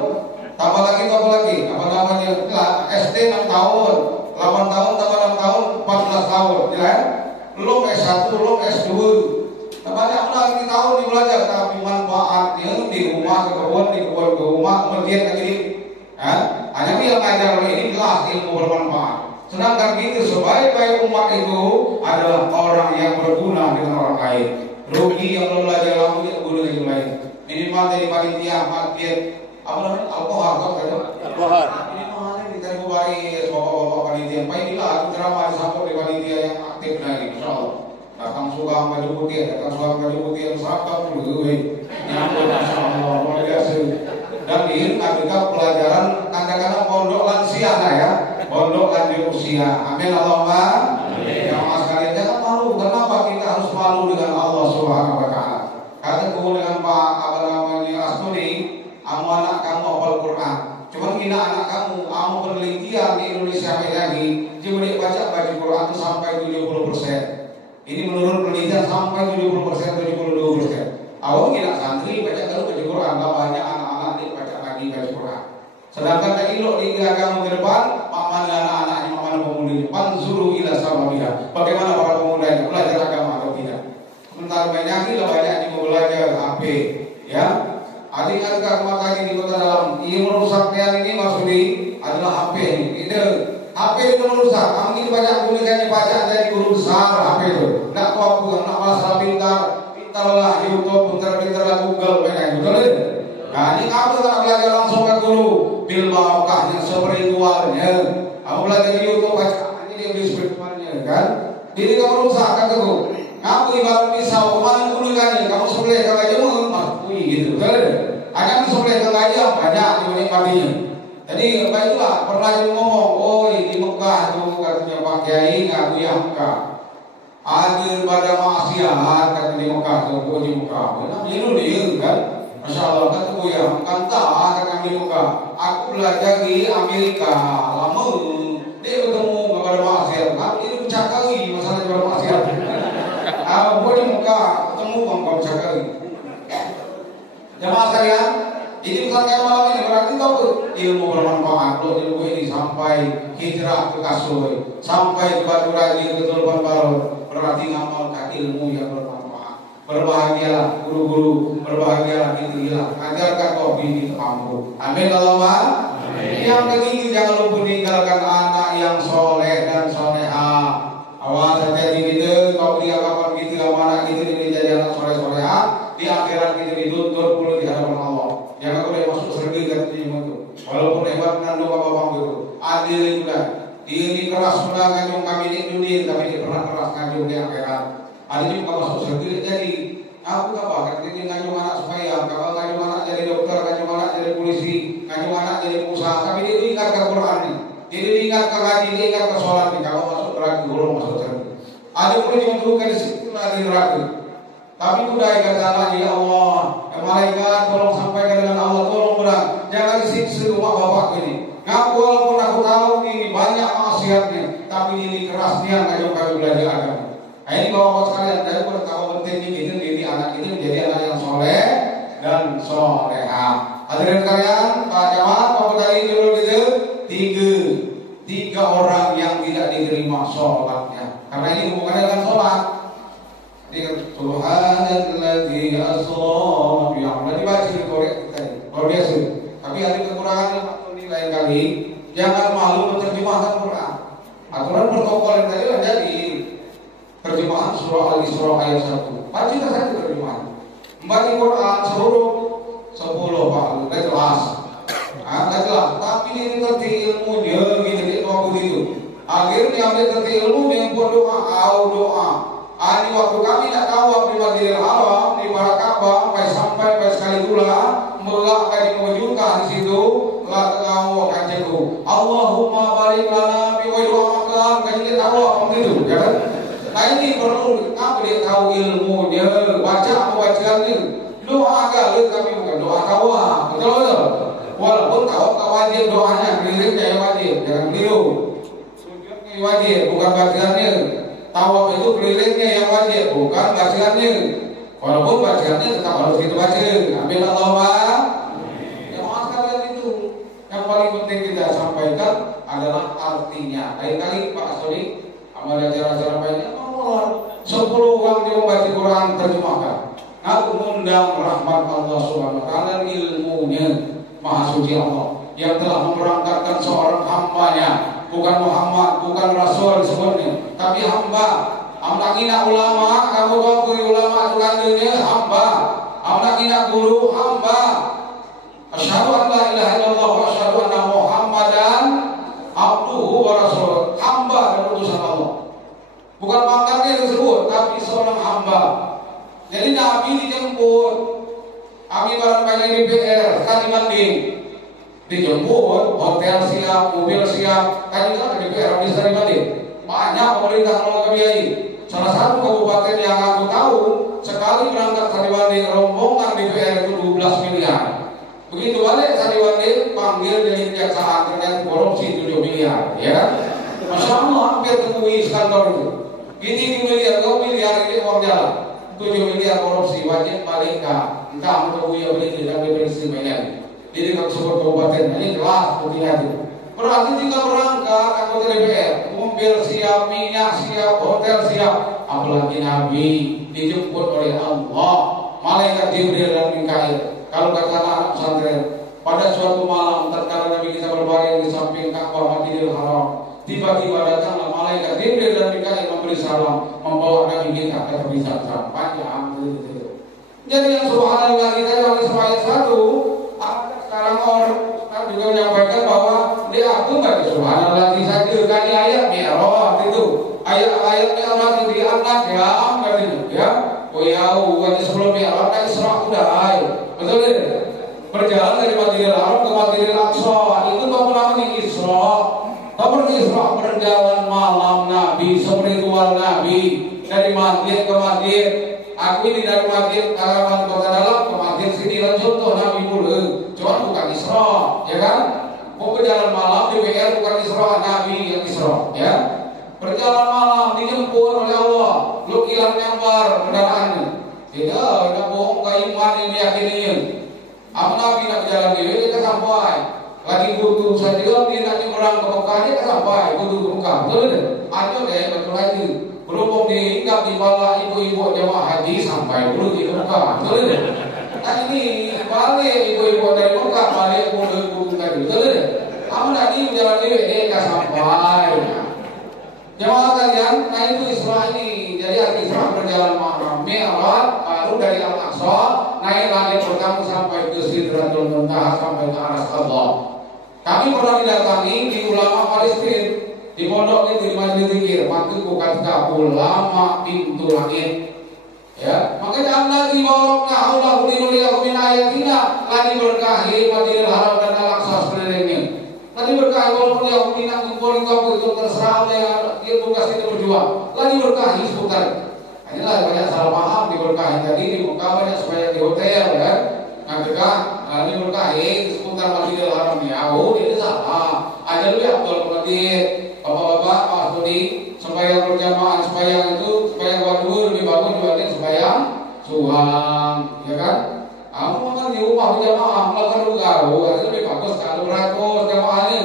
tambah lagi apa namanya? SD 6 tahun, 8 tahun tambah 6 tahun, 14 tahun, ya? Belum S1, belum S2. Banyak lagi tahun di belajar, tapi manfaatnya di rumah ke kebun ke rumah kemudian lagi. Hanya bilang ajar ini kelas ilmu bermanfaat. Sedangkan kita sebaik-baik umat itu adalah orang yang berguna dengan orang lain. Rugi yang belum belajar lalu yang berguna dengan lain. Minimal dari panitia, market, apa namanya? Alkohol, Alkohol. Minimal ini dari baris bapak-bapak panitia. Baiklah, ceramah disambut di panitia yang aktif lagi, insyaallah. Datang suka baju putih, datang suka baju putih yang seragam dulu, nyambut insyaallah luar biasa. Dan ini juga pelajaran kadang-kadang pondok lansia ya, pondok lanjut usia. Amin Allahumma. Jamaah sekalian jangan malu. Kenapa kita harus malu dengan Allah Subhanahu wa taala? Karena dengan Pak apa namanya Astuni, kamu anak kamu hafal Quran. Cuma hina anak kamu penelitian di Indonesia lagi, dia baca Quran itu sampai 70%. Ini menurut penelitian sampai 70%, 72%. Awal kita santri baca terus baca Quran, banyak anak-anak ini baca lagi baca Quran. Sedangkan dari ilok di agama ke depan, mana anak-anaknya, mana pemudanya, panzuru ila sababiha. Bagaimana para pemudanya belajar agama atau tidak? Sementara banyak yang belajar HP, ya. Adik-adik rumah tadi di kota dalam, ini merusaknya ini maksudnya adalah HP ini. HP itu merusak, kamu ini banyak gunakannya baca dari guru besar HP itu. Nak tahu nak masalah pintarlah YouTube, pintar lah Google, banyak betul ya. Nah ini kamu tak belajar langsung ke guru, bil barokahnya spiritualnya. Kamu belajar di YouTube baca ini yang spiritualnya kan. Jadi kamu rusak kan tuh. Kamu ibarat pisau, kemana gunakannya? Kamu sebelah ke gajah mati gitu, betul ya. Hanya sebelah ke gajah banyak dinikmatinya. Jadi baiklah pernah yang ngomong, oh di Mekah tuh katanya Pak Kiai nggak Mekah. Ada pada maksiat kata di Mekah tuh di Mekah. Nah ini dia kan, Masya Allah kata kanta kata di Mekah. Aku belajar di Amerika lama, dia bertemu kepada maksiat. Aku ini bercakap masalah kepada maksiat. Aku di Mekah ketemu kamu bercakap. Jamaah sekalian. Ini bukan malam ini berarti tahu ilmu bermanfaat. Ilmu ini sampai hijrah ke Kasoi, sampai ke Batu Raji ke Tulpan Baru, berarti ngamalkan ilmu yang bermanfaat. Berbahagialah guru-guru, berbahagialah kita ajarkan kopi itu kamu. Amin Allahumma. Yang ketiga jangan lupa tinggalkan anak yang soleh dan soleha. Awas hati-hati gitu, kau dia kapan gitu, anak gitu ini jadi anak soleh-soleha. Di akhirat kita dituntut puluh di hadapan Allah. Yang aku boleh masuk surga katanya itu. Walaupun hebat nando bapak gitu. Adil itu dah. Ini keras sudah ngajung kami di dunia, tapi ini pernah keras ngajung di akhirat. Adil juga masuk surga jadi. Aku apa? Katanya ngajung anak supaya, kalau ngajung anak jadi dokter, ngajung anak jadi polisi, ngajung anak jadi pengusaha. Tapi dia ingat ke Quran nih. Jadi dia ingat ke haji, dia ingat ke sholat nih. Kalau masuk neraka, belum masuk surga. Ada pun yang menurunkan di situ lagi neraka. Tapi udah kata Allah, ya Allah, malaikat tolong sampaikan dengan Allah, tolong berat, jangan siksa rumah bapak ini. Ngaku walaupun aku tahu ini banyak maksiatnya, tapi ini kerasnya ngajak kami belajar agama. Nah ini bapak-bapak sekalian, dari pertama penting ini jadi anak ini menjadi anak yang soleh dan soleha. Hadirin sekalian, Pak Jamaah, Bapak tadi dulu gitu, tiga orang yang tidak diterima sholatnya, karena ini hubungannya dengan sholat. Subhanalladzi asra bi 'abdihi dibaca di Korea tadi. Luar biasa. Tapi ada kekurangannya Pak Tony lain kali. Jangan malu menerjemahkan Quran. Aturan protokol yang tadi jadi terjemahan surah Al-Isra ayat 1. Baca saja terjemahan. Membaca Quran seluruh 10 Pak, enggak jelas. Enggak jelas, tapi ini ngerti ilmunya gitu di waktu itu. Akhirnya ambil ngerti ilmu yang buat doa. Ini waktu kami nak tahu di Masjidil Haram di Barakabah sampai sekali pula melak kaji mewujudkan di situ lah tahu kajiku. Allahumma barik lana fi wa makan kaji tahu apa itu ya kan? Nah ini perlu apa dia tahu ilmunya, baca apa bacaannya. Doa agak tapi bukan doa tawa, betul. Walaupun tahu wajib doanya, keliriknya yang wajib, jangan keliru. Sujudnya wajib, bukan bacaannya. Tawaf itu kelilingnya yang wajib, bukan bacaannya. Walaupun bacaannya tetap harus kita baca. Ambil Allahumma. Yang sekalian itu yang paling penting kita sampaikan adalah artinya. Lain kali Pak Soli, amal acara-acara banyak, 10 orang dia membaca Quran terjemahkan. Aku mengundang rahmat Allah Subhanahu wa taala, ilmunya Maha Suci Allah yang telah memberangkatkan seorang hambanya, bukan Muhammad, bukan Rasul disebutnya, tapi hamba. Amnakina ulama, kamu tahu guru ulama itu hamba. Amnakina guru hamba. Asyhadu an la ilaha illallah wa asyhadu anna Muhammadan abduhu wa rasuluh. Hamba dan utusan Allah. Bukan pangkatnya disebut, tapi seorang hamba. Jadi Nabi dijemput. Kami barang banyak DPR, kami banding. Dijemput, hotel siap, mobil siap. Kami kan DPR bisa dibanding. Banyak pemerintah kalau kebiayai. Salah satu kabupaten yang aku tahu sekali berangkat Sariwanding rombongan DPR itu 12 miliar. Begitu balik Sariwanding panggil dari kejaksaan terkait korupsi 7 miliar, ya. Masya Allah hampir temui skandal itu. Gini miliar, 2 miliar ini uang jalan. 7 miliar korupsi wajib balik ke entah untuk ya beli dan diberi banyak. Jadi kalau sebut kabupaten ini jelas putihnya itu. Berarti tinggal berangkat anggota DPR, mobil siap, minyak siap, hotel siap. Apalagi Nabi dijemput oleh Allah, malaikat Jibril dan Mikail. Kalau kata anak pesantren, pada suatu malam tatkala Nabi kita berbaring di samping Ka'bah Masjidil Haram, tiba-tiba datanglah malaikat Jibril dan Mikail memberi salam, membawa Nabi kita ke tepi Zamzam. Panjang itu. Jadi yang subhanallah kita yang ayat 1, sekarang orang juga menyampaikan bahwa dia aku nggak subhanallah saja kan ayat Mi'raj itu. Ayat-ayat Mi'raj itu diangkat ya, katanya ya. Oh ya, waktu sebelum Mi'raj kan Isra udah betul ya? Berjalan dari Masjidil Haram ke Masjidil Aqsa, itu apa namanya Isra. Seperti Isra berjalan malam Nabi, spiritual Nabi dari masjid ke masjid. Aku ini dari masjid halaman kota dalam ke masjid sini lah contoh Nabi mulu. Cuma bukan Isra, ya kan? Mau berjalan malam di WR bukan Isra, Nabi yang Isra, ya. Berjalan malam dijemput oleh Allah, lu hilang nyambar kendaraannya. Tidak, kita bohong kayu iman ini yakinnya. Apa Nabi nak berjalan dulu kita sampai. Lagi butuh saja dia nak nyebrang ke Mekah dia sampai butuh ke Mekah. Betul deh. Ada deh betul lagi. Belum diingat di bawah ibu-ibu jemaah haji sampai dulu di Mekah. Betul deh. Nah ini balik ibu-ibu dari Mekah balik butuh tadi. Betul deh. Kamu tadi berjalan dulu nggak sampai. Jemaah kalian, nah itu Isra ini. Jadi arti Isra berjalan malam. Mi'raj baru dari Al-Aqsa naik langit pertama sampai ke Sidratul Muntaha sampai ke aras Allah. Kami pernah didatangi di ulama Palestina di pondok itu di Masjid Zikir. Waktu bukan ulama pintu langit. Ya, makanya lagi barokah Allah lillahi min ayatina lagi berkahi Masjidil Haram dan Al-Aqsa sekelilingnya. Lagi berkahi walaupun yang minat kumpul itu terserah yang dia tugas itu berjuang. Lagi berkahi seputar. Inilah banyak salah paham di berkahi tadi di Mekah banyak supaya di hotel kan. Nggak lagi berkahi di seputar Masjidil Haram jauh itu salah. Ada dulu yang betul pengertian bapak-bapak Pak Budi sembahyang berjamaah sembahyang itu sembahyang kedua lebih bagus dibanding sembahyang suang, ya kan? Kamu makan di rumah berjamaah melakukan ugaru itu lebih bagus kalau beratus jamaahnya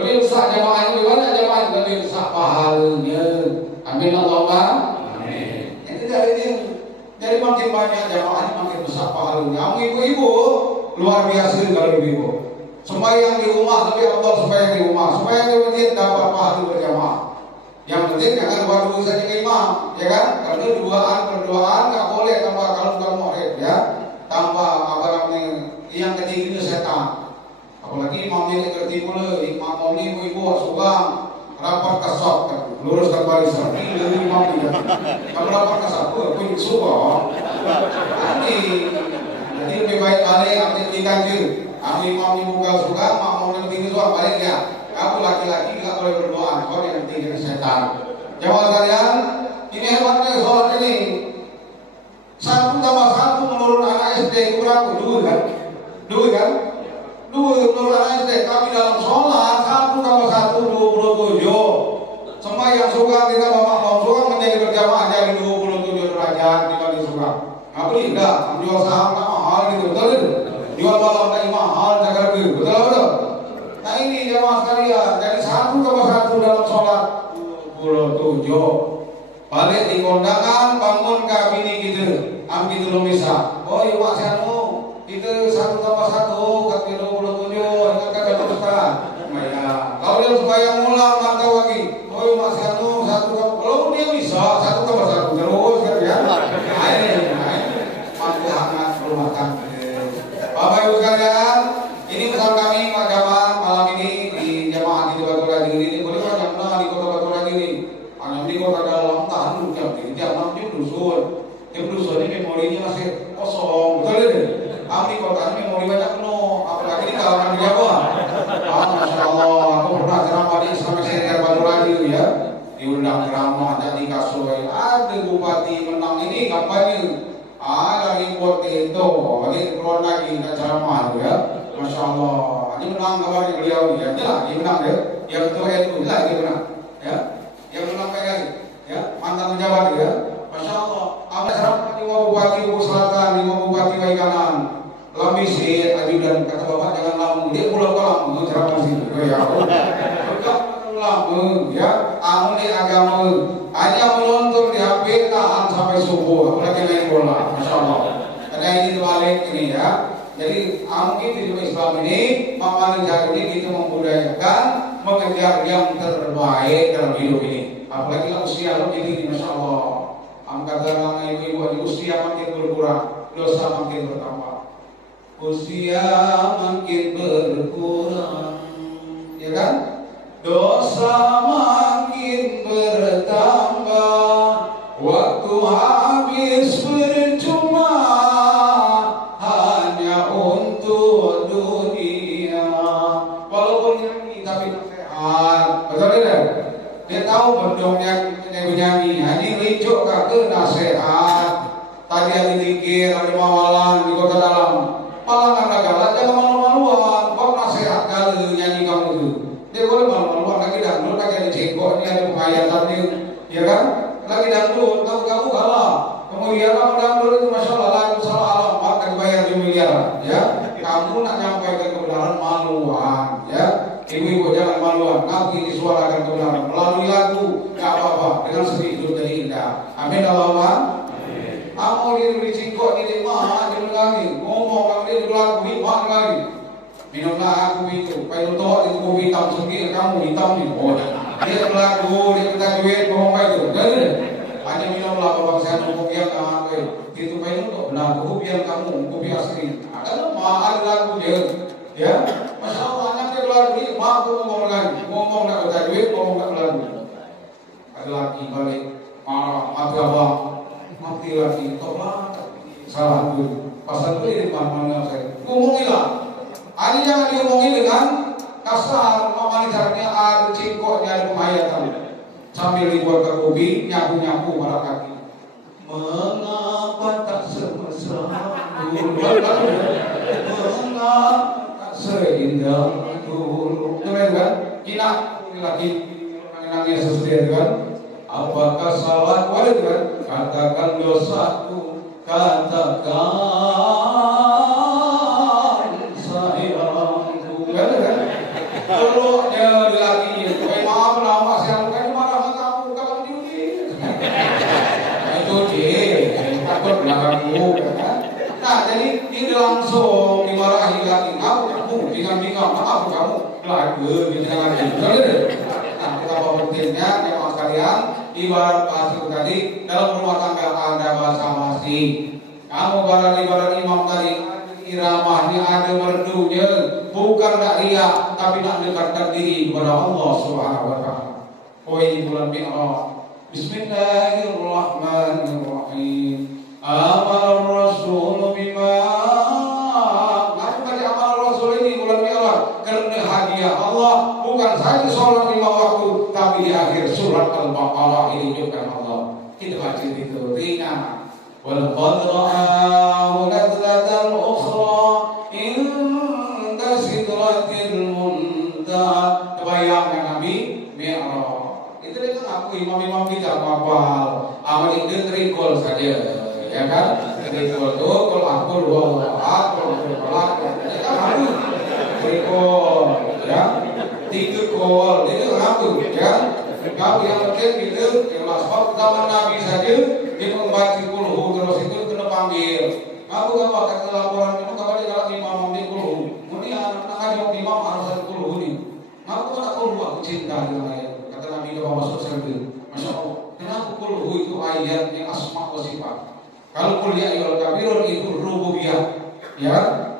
lebih besar jamaahnya lebih banyak jamaah lebih besar pahalanya. Amin Allahumma. Amin. Ini dari ini jadi makin banyak jamaahnya makin besar pahalanya. Kamu ibu-ibu luar biasa kalau ibu-ibu. Sembahyang di rumah lebih afdal sembahyang di rumah. Sembahyang di masjid dapat pahala berjamaah. Yang penting jangan buat dulu saja ke imam, ya kan? Kalau berdoaan nggak boleh tanpa kalau murid, ya, tanpa apa namanya yang ketiga itu setan. Apalagi imam ini ngerti pula, imam ini ibu sugang rapat kasat, lurus ke barisan, ini imam juga. Kalau rapat kasat, aku suka. Jadi lebih baik kali ambil dikanjur. Ambil imam ibu kau suka, imam yang tinggi suka balik ya. Aku laki-laki nggak boleh berdoa, kau yang tinggi setan. Jawab kalian, ini hebatnya sholat ini. Satu tambah satu menurut anak SD kurang dua kan? Dua kan? Dua menurut anak SD. Tapi dalam sholat 1 tambah 1 27. Sembahyang suka kita bapak mau suka menjadi berjamaah jadi 27 derajat dibanding suka. Nggak boleh enggak. Jual saham tak mahal gitu, betul itu. Jual malam tak mahal tak betul betul. Nah ini jamaah sekalian. Jadi 1 tambah 1 dalam sholat 27. Balik di kondangan bangun ke bini gitu. Ambil dulu bisa. Oh iya Pak Sianu, itu 1 tambah 1 kaki 27 ingat kata Ustaz. Ya, kalau dia supaya ngulang mantap lagi. Oh iya Pak Sianu 1 tambah, kalau dia bisa 1 tambah 1 terus kan ya. Mampu hangat rumah tangga. Bapak Ibu sekalian, ini pesan kami Pak Jamal malam ini di jamaah di Batu Lagi ini. Boleh kan jamaah di Kota Batu Lagi ini. Hanya di Kota Dalam tahan jam 6 jam dusun. Jam dusun ini memorinya masih kosong, betul ini. Kami kota ini memori banyak penuh, apalagi di kalangan di Jawa. Masya Allah, aku pernah ceramah di Islam Syariah Batu Lagi ya. Diundang ceramah jadi kasoi. Ada bupati menang ini kampanye. Lagi buat itu, lagi keluar lagi dan ceramah ya. Masya Allah, ini menang kabarnya beliau ya. Jelas, dia menang ya. Yang ketua itu jelas dia menang ya. Yang menang PKI ya, mantan pejabat ya. Masya Allah, ada ceramah di Bupati Bogor Selatan, di Bupati Baikanan. Lamisi ajudan kata bapak jangan lamu, dia pulang ceramah sini. Ya Allah, lamu ya, amun di agama hanya menonton di HP tahan sampai subuh, apalagi main bola. Masya Allah. Karena ini terbalik ini ya. Jadi mungkin di Islam ini manusia ini kita membudayakan mengejar yang terbaik dalam hidup ini. Apalagi lah usia lo jadi Masya Allah. Kata ibu-ibu usia makin berkurang, dosa makin bertambah. Usia makin berkurang, ya kan? Dosa makin bertambah, waktu habis percuma hanya untuk dunia. Walaupun nyanyi tapi nasihat, betul tidak? Dia tahu bendongnya nyanyi, hanya rijuk ke nasihat. Tadi ada dikir, ada mawalan di Kota Dalam. Malah nggak galak, jangan malu-maluan. Kau nasihat kali nyanyi kamu itu. Dia boleh malu-maluan lagi dangdut, lagi ada jenggot, ini ada penghayatan ini, ya kan? Lagi dangdut, kamu kalah. Kemudian kamu dangdut itu Masya Allah, lagu salah alam, akan bayar 2 miliar, ya. Kamu nak nyampaikan kebenaran maluan, ya. Ibu-ibu jangan maluan, nanti disuarakan kebenaran melalui lagu, nggak apa-apa, dengan sedih hidup jadi indah. Amin Allahumma. Aku di cingkok di mah dia lagi ngomong dia lagu di mah lagi. Minumlah aku itu, pakai untuk itu kopi hitam sendiri kamu hitam nih. Oh, dia lagu dia minta duit ngomong itu. Jadi hanya minumlah bapak saya ngomong yang apa itu pakai untuk lagu kopi yang kamu kopi asli. Ada mah ada lagu dia, ya. Masya Allah hanya dia lagu di mah aku ngomong lagi, ngomong nak minta duit ngomong nak lagu. Ada lagi balik marah mati abang. Mati lagi, tolak salah dulu. Pasal itu ini mana saya ngomongilah. Ini jangan diomongin dengan kasar. Ngomongin caranya ada cingkoknya, ada penghayatan. Sambil dibuat ke kopi, nyapu-nyapu malah kaki. Mengapa tak semesra dulu? Mengapa tak seindah dulu? Itu kan? Kita lagi nangis sesuatu kan? Apakah salah wajib kan? Katakan dosaku, katakan sayangku, kan? Kalau dia lagi, maaf nama saya bukan marah kamu kalau judi. Itu dia, takut belakangmu, kan? Nah, jadi ini langsung dimarahi lagi. Kamu, bingung-bingung, maaf kamu, lagu, bingung lagi. Nah, betapa pentingnya yang sekali sekalian, ibarat bahasa tadi dalam rumah tangga Anda basa-basi. Kamu ibarat imam tadi, iramahnya ada merdunya, bukan nak riak, tapi nak dekatkan diri kepada Allah Subhanahu wa taala. Oh ini bulan Mi'raj. Bismillahirrahmanirrahim. Amal Rasul bima. Kenapa tadi amal Rasul ini bulan Mi'raj? Karena hadiah Allah bukan saja sholat 5 waktu, tapi di akhir surat Al-Baqarah ini juga Allah. Kita baca itu ringan. Wal qadra'u nadzlatan ukhra inda sidratil muntaha. Kebayangkan Nabi Mi'raj. Itu dia kan aku imam-imam kita hafal. Amal itu trikol saja, ya kan? Trikol itu kalau aku dua kalau ya kan aku trikol, ya. 3 kol itu aku, ya. Kalau yang penting itu jelas waktu zaman Nabi saja dia membaca kulhu terus itu kena panggil. Aku gak pakai laporan itu kalau dia kalau imam di kulhu, muni anak-anak aja imam harus ada kulhu ni. Aku tak kulhu aku cinta dengan ayat. Kata Nabi kalau masuk surga, masya Allah. Kenapa kulhu itu ayat yang asma wa sifat? Kalau kuliah al-kafirun itu rububiyah, ya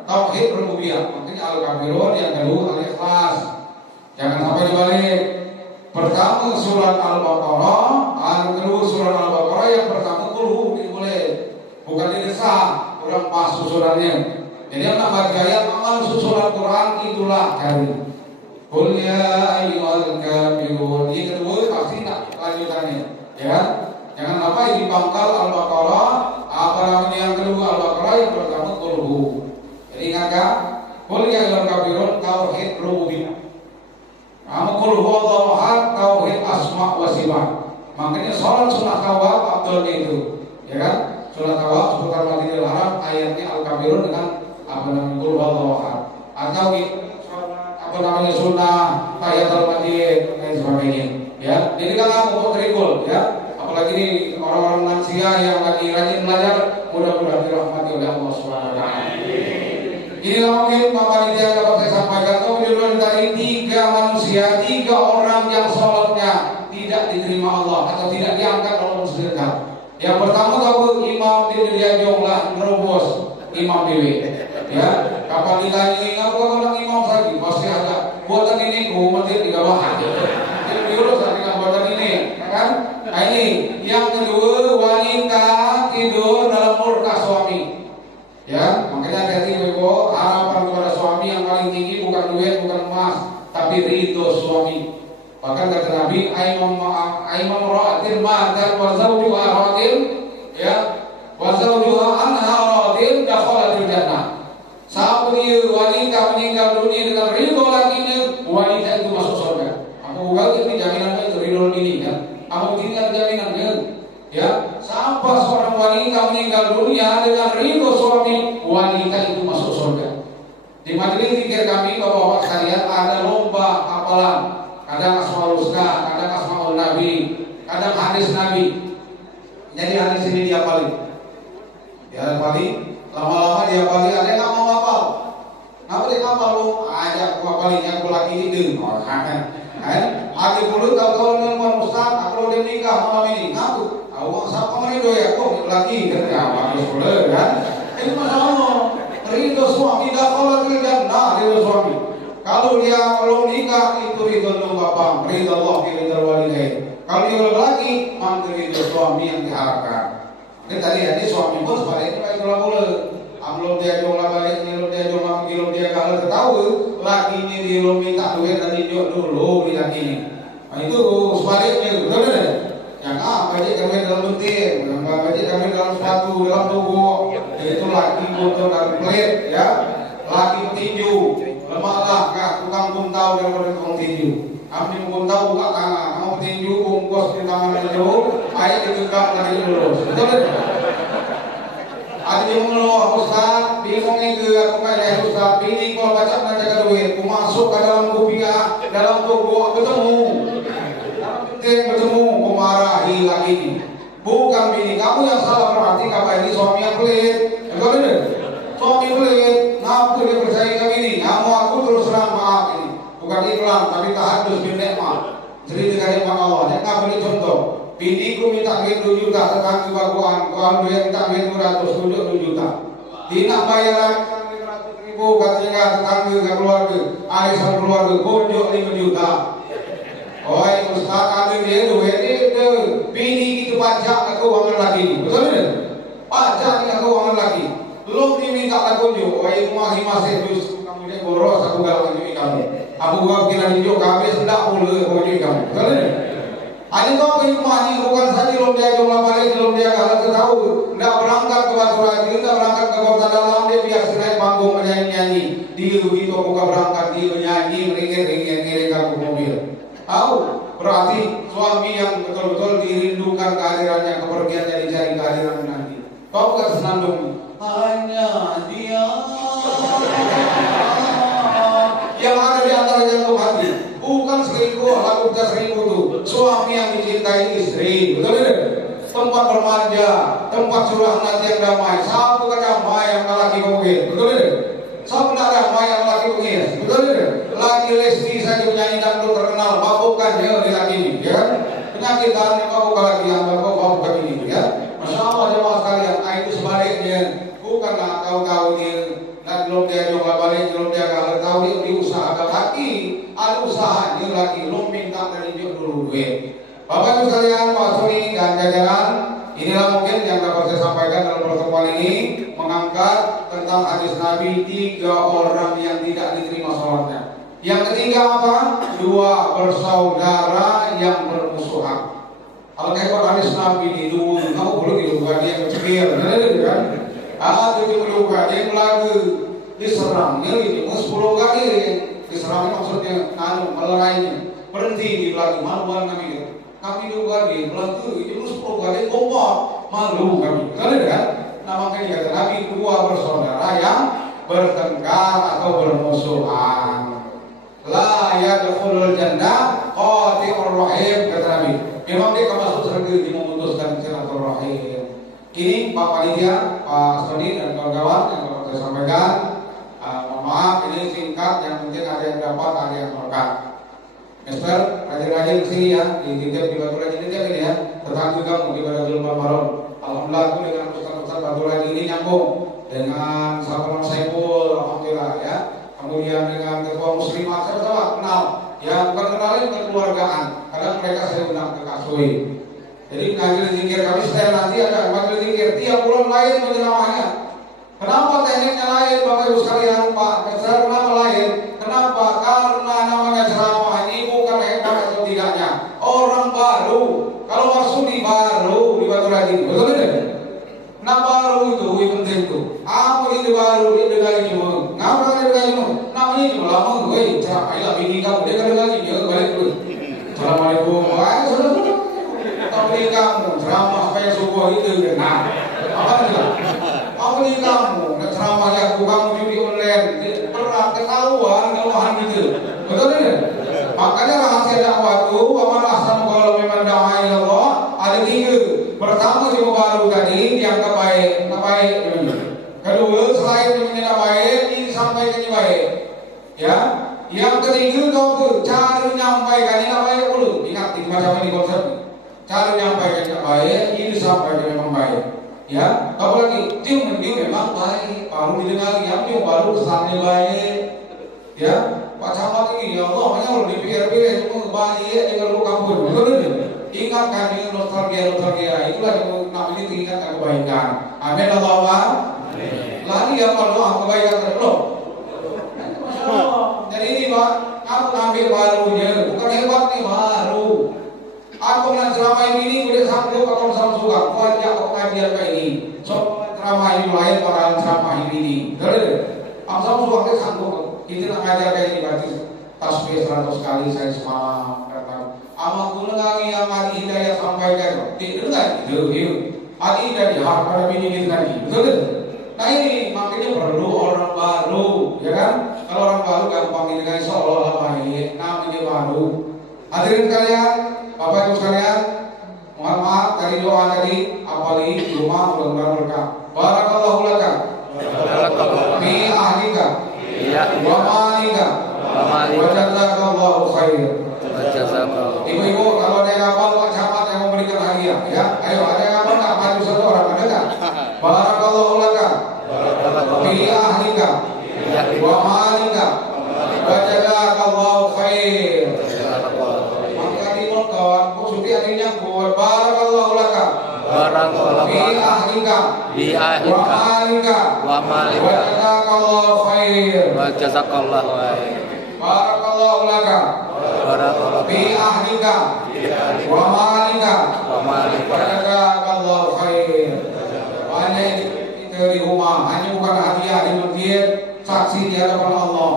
tauhid rububiyah. Makanya al-kafirun yang kedua al-ikhlas. Jangan sampai dibalik. Pertama surat Al-Baqarah, yang kedua surat Al-Baqarah, yang pertama kulhu boleh, bukan didesak, orang pas susulannya. Jadi yang nak baca ayat amal susulan Quran itulah kali. Qul ya ayyuhal kafirun. Yang kedua pasti nak lanjutannya, ya. Jangan apa ini pangkal Al-Baqarah, apa namanya yang kedua Al-Baqarah, yang pertama kulhu. Jadi ingatkan, qul ya ayyuhal kafirun tauhid rububiyah. Kamu qul huwallahu ahad tauhid asma wa sifat. Makanya sholat sunat tawaf afdalnya itu, ya kan? Sunat tawaf seputar Masjidil Haram ayatnya al-kafirun dengan apa namanya qul huwallahu ahad. Atau apa namanya sunnah tahiyatul masjid dan sebagainya, ya. Jadi kan kamu trikul, ya. Apalagi ini orang-orang lansia yang lagi rajin belajar, mudah-mudahan dirahmati oleh Allah Subhanahu wa taala. Inilah mungkin Pak Panitia dapat saya sampaikan. Kemudian tadi 3 manusia, 3 orang yang sholatnya tidak diterima Allah atau tidak diangkat oleh sedekah. Yang pertama tahu imam di dia jonglah nerobos imam dewi. Ya, kapan ditanya apa orang imam lagi pasti ada buatan ini mesti digawahan. Jadi diurus dengan buatan ini, kan? Nah ini yang kedua, wanita tidur dalam murka suami. Ya, makanya hati-hati ibu, harapan kepada suami yang paling tinggi bukan duit, bukan emas, tapi ridho suami. Bahkan kata Nabi, aimam ra'atin ma'adan wa zawjuha radin, ya, wa zawjuha anha radin, dakhalatil jannah. Saat wanita meninggal dunia dengan ridho lakinya, wanita itu masuk surga. Aku bukan ini jaminannya itu ridho ini, ya. Aku tinggal jaminannya. Ya, sampai seorang wanita meninggal dunia dengan ridho suami, wanita itu masuk surga. Di majelis zikir kami bapak-bapak sekalian ada lomba hafalan, kadang asmaul husna, kadang asmaul nabi, kadang hadis nabi. Jadi hadis ini dia paling, lama-lama dia paling. Ada yang nggak mau hafal, ngapa dia hafal lu? Ajak gua paling yang gua lagi hidung, ada puluh tahu dengan ustaz, kalau dia nikah malam ini, ngaku. Awak siapa merido ya kok lagi kerja bagus boleh kan? Itu masalah. Ridho suami dapat jannah ridho suami. Kalau dia belum nikah itu ridho bapak, ridho Allah, ridho walidain. Kalau dia lagi mantu ridho suami yang diharapkan. Ini tadi ya, ini suami pun sebaliknya kayak itulah boleh. Belum dia jomblo balik, belum dia jomblo, belum dia kalau tahu laki ini dia belum minta duit tadi dulu di laki ini. Nah itu sebaliknya, betul kan? Yang baca kami dalam bentir, yang baca kami dalam sepatu, dalam toko, itu laki motor dan pelit, ya, laki petinju, lemahlah kah tukang kuntau daripada tukang tinju. Kami kuntau buka tangan, mau petinju bungkus di tangan itu, air ditegak dari lurus, betul kan? Ada yang mengeluh Ustaz, bingung itu aku kayak Ustaz, ini kalau baca duit, aku masuk ke dalam rupiah, dalam toko ketemu. Bertemu memarahi lagi ini. Bukan bini kamu yang salah berarti kamu ini suami yang pelit. Betul tidak? Suami pelit, ngaku dia percaya ke bini. Kamu aku terus terang maaf ini. Bukan iklan tapi tahadus bin nikmah. cerita dengan Allah. Yang nggak boleh contoh. Biniku minta duit 2 juta, tetangga baguan, kawan duit minta duit 200, tunjuk 2 juta. Tidak bayaran 500.000, katanya tetangga keluarga, arisan keluarga, tunjuk 5 juta. Oi, Ustaz ambil dia duit itu, bini itu pajak ke keuangan lagi, betul tidak? Pajak ke keuangan lagi. Belum diminta tak tunjuk, oi masih terus kamu ini boros aku galau tunjuk kamu. Aku gua kira tunjuk kami sedap boleh tunjuk kamu, betul tidak? Hanya kau hikmahnya bukan saja belum dia jumlah balik, belum dia kalau tahu, tidak berangkat ke Batu Raja, tidak berangkat ke Kota Dalam, dia biasa naik panggung menyanyi-nyanyi. Dia begitu buka berangkat, dia menyanyi, meringit-ringit ke mobil. Tahu? Berarti suami yang betul-betul dirindukan kehadirannya, kepergiannya dicari kehadiran nanti. Kau bukan senandung, hanya dia yang ada di antara jantung hati. Bukan selingkuh, lalu kita selingkuh itu suami yang dicintai istri, betul tidak? Tempat bermanja, tempat curah hati yang damai. Satu damai yang laki mungkin, betul tidak? Satu damai yang laki mungkin, betul tidak? Laki Lesti saja penyanyi dangdut terkenal, mabukkan dia di laki ini, ya kan? Penyakitan yang mabuk lagi yang mabukkan ini, ya. Masya Allah jemaah sekalian, itu sebaliknya. Bukanlah tahu-tahu dia. Dan belum dia jual balik, belum dia kalau tahu dia diusahakan lagi, ada usaha dia lagi, belum minta dari dia dulu duit. Bapak Ibu sekalian, Pak Suri dan jajaran, inilah mungkin yang dapat saya sampaikan dalam pertemuan ini, mengangkat tentang hadis Nabi 3 orang yang tidak diterima sholatnya. Yang ketiga apa? 2 bersaudara yang bermusuhan. Kalau kayak hadis Nabi di dulu, kamu boleh dilupakan yang kecil, kan? Itu diperlukan yang lagu diserang, ini 10 kali diserang maksudnya melerainya berhenti di belakang maluan kami 2 kali belakang itu 10 kali kompak malu kami, kan? Nah makanya kata Nabi 2 bersaudara yang bertengkar atau bermusuhan. La yadkhulul jannah qati'ur rahim, kata Nabi. Memang dia masuk surga di memutuskan silaturahim. Ini Pak Panitia, Pak Soni dan kawan-kawan yang dapat saya sampaikan. Mohon maaf ini singkat, yang mungkin ada yang dapat, ada yang melekat. Mister, rajin-rajin sini ya, dititip di Batu Raja ini ya. Tetangga kamu di Batu Maron. Alhamdulillah aku dengan Ustaz Batu Raja ini nyambung dengan Sahabat Saiful, alhamdulillah ya. Kemudian dengan Ketua Muslimat saya sama kenal. Ya bukan kenalin kekeluargaan. Kadang mereka saya undang ke Kasui. Jadi majelis zikir kami setiap nanti ada majelis zikir tiap bulan lain penceramahnya. Kenapa tekniknya lain Bapak Ibu sekalian Pak? Kenapa lain? Kenapa? Karena namanya ceramah ini bukan hebat atau tidaknya. Orang baru, kalau maksudi baru di Batu Raja, betul tidak? Nah baru itu yang penting itu. Apa itu baru di negara ini? Ngapa di negara ini? Namanya cuma lama gue ceramah lah bini kamu dia kan lagi dia balik dulu. Assalamualaikum. Wah sudah. Apalagi kamu ceramah kayak subuh itu benar. Apa enggak? Apalagi kamu ceramah yang kamu judi online berat ketahuan gitu. Betul tidak? Makanya rahasia dakwah itu aman asal kalau memang dakwah Allah ada 3. Pertama di baru tadi yang terbaik, kedua selain yang tidak baik disampaikan yang baik. Ya. Yang ketiga kau cari menyampaikan yang baik dulu. Ingat macam ini konsep. Cara menyampaikan yang baik, ini disampaikan memang baik. Ya, apalagi dia memang baik, baru didengar yang baru kesannya baik. Ya, Pak Camat ini ya Allah, hanya kalau dipikir-pikir itu baik, jangan lupa kampung. Betul. Ingatkan dengan nostalgia, itulah yang namanya diingatkan kebaikan. Amin Allahumma. Lagi apa doa kebaikan terus. Jadi ini Pak, kamu ambil barunya, bukan hebat nih baru. Aku dengan ceramah ini boleh sanggup atau suka wajah pengajian kayak ini. So ceramah ini lain orang ceramah ini. Betul. Aku suka dia sanggup. Kita nak ngajar kayak ini berarti tasbih 100 kali saya semalam datang. Amak guna kami yang Adi Hidayah sampaikan. Tidak itu. Adi Hidayah pada bini ini tadi. Betul. Nah ini makanya perlu orang baru, ya kan? Kalau orang baru gampang ini kan seolah-olah baik, namanya baru. Hadirin kalian. Bapak Ibu sekalian, mohon maaf dari doa tadi, apalagi rumah mudah-mudahan berkah. Barakallahu laka fi ahlika wa malika wa jazakallahu khair. fi ahlika wa malika wa jazakallahu khair. Maka timur kawan, maksudnya artinya buat barakallahu laka fi ahlika wa malika wa jazakallahu khair. Barakallahu laka fi ahlika wa malika wa jazakallahu khair. Hanya itu di rumah, hanya bukan hadiah di masjid, saksi di hadapan Allah.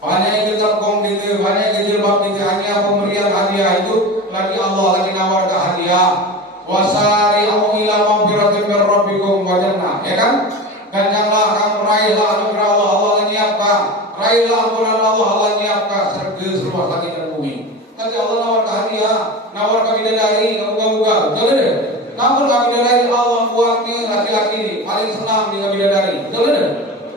Hanya itu terkong itu, hanya itu jilbab itu, hanya pemberian hadiah itu lagi Allah lagi nawar ke hadiah. Wasari'u ila maghfiratin min rabbikum wa jannah, ya kan? Dan janganlah kamu raihlah anugerah Allah, Allah menyiapkan. Raihlah ampunan Allah, Allah menyiapkan surga seluas langit dan bumi. Nanti Allah nawar ke hadiah, nawar ke bidadari, buka-buka, betul deh. Namun ke bidadari Allah buatnya laki-laki ini paling senang dengan bidadari, betul deh.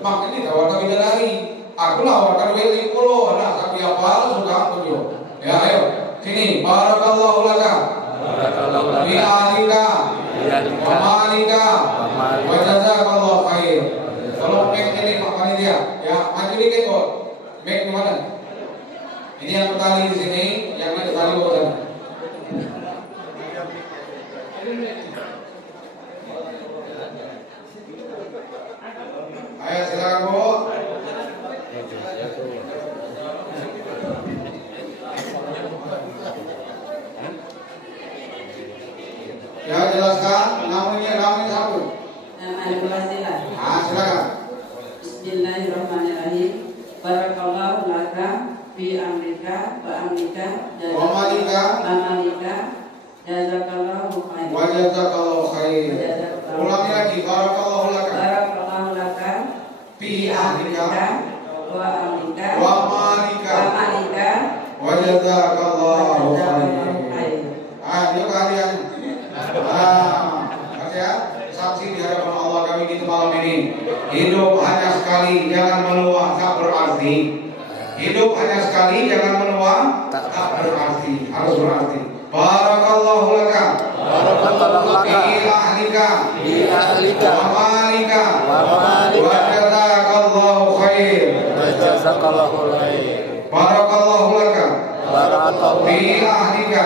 Makanya nawar ke bidadari. Aku nawarkan duit 50, nah tapi apa sudah aku juga. Ya ayo, sini. Barakallahu laka fi ahlika wa malika wa jazakallahu khair. Kalau mic ini Pak Panitia, ya maju dikit kok. Mic di mana? Ini yang bertali di sini, yang lain tali bawah sana. Ayo silakan Bu. Ya jelaskan namanya satu. Silakan. Bismillahirrahmanirrahim. Barakallahu laka fi amrika wa amrika jazakallahu khair. Wa jazakallahu khair. Ulangi lagi. Barakallahu laka fi amrika wa amrika wa malika wa jazakallahu khair. Ayo kalian. Ya, saksi di hadapan Allah kami di malam ini. Hidup hanya sekali, jangan meluang, tak berarti. Hidup hanya sekali, jangan meluang, tak berarti, harus berarti. Barakallahu laka fi ahlika wa malika wa jazakallahu khair. Barakallahu laka fi ahlika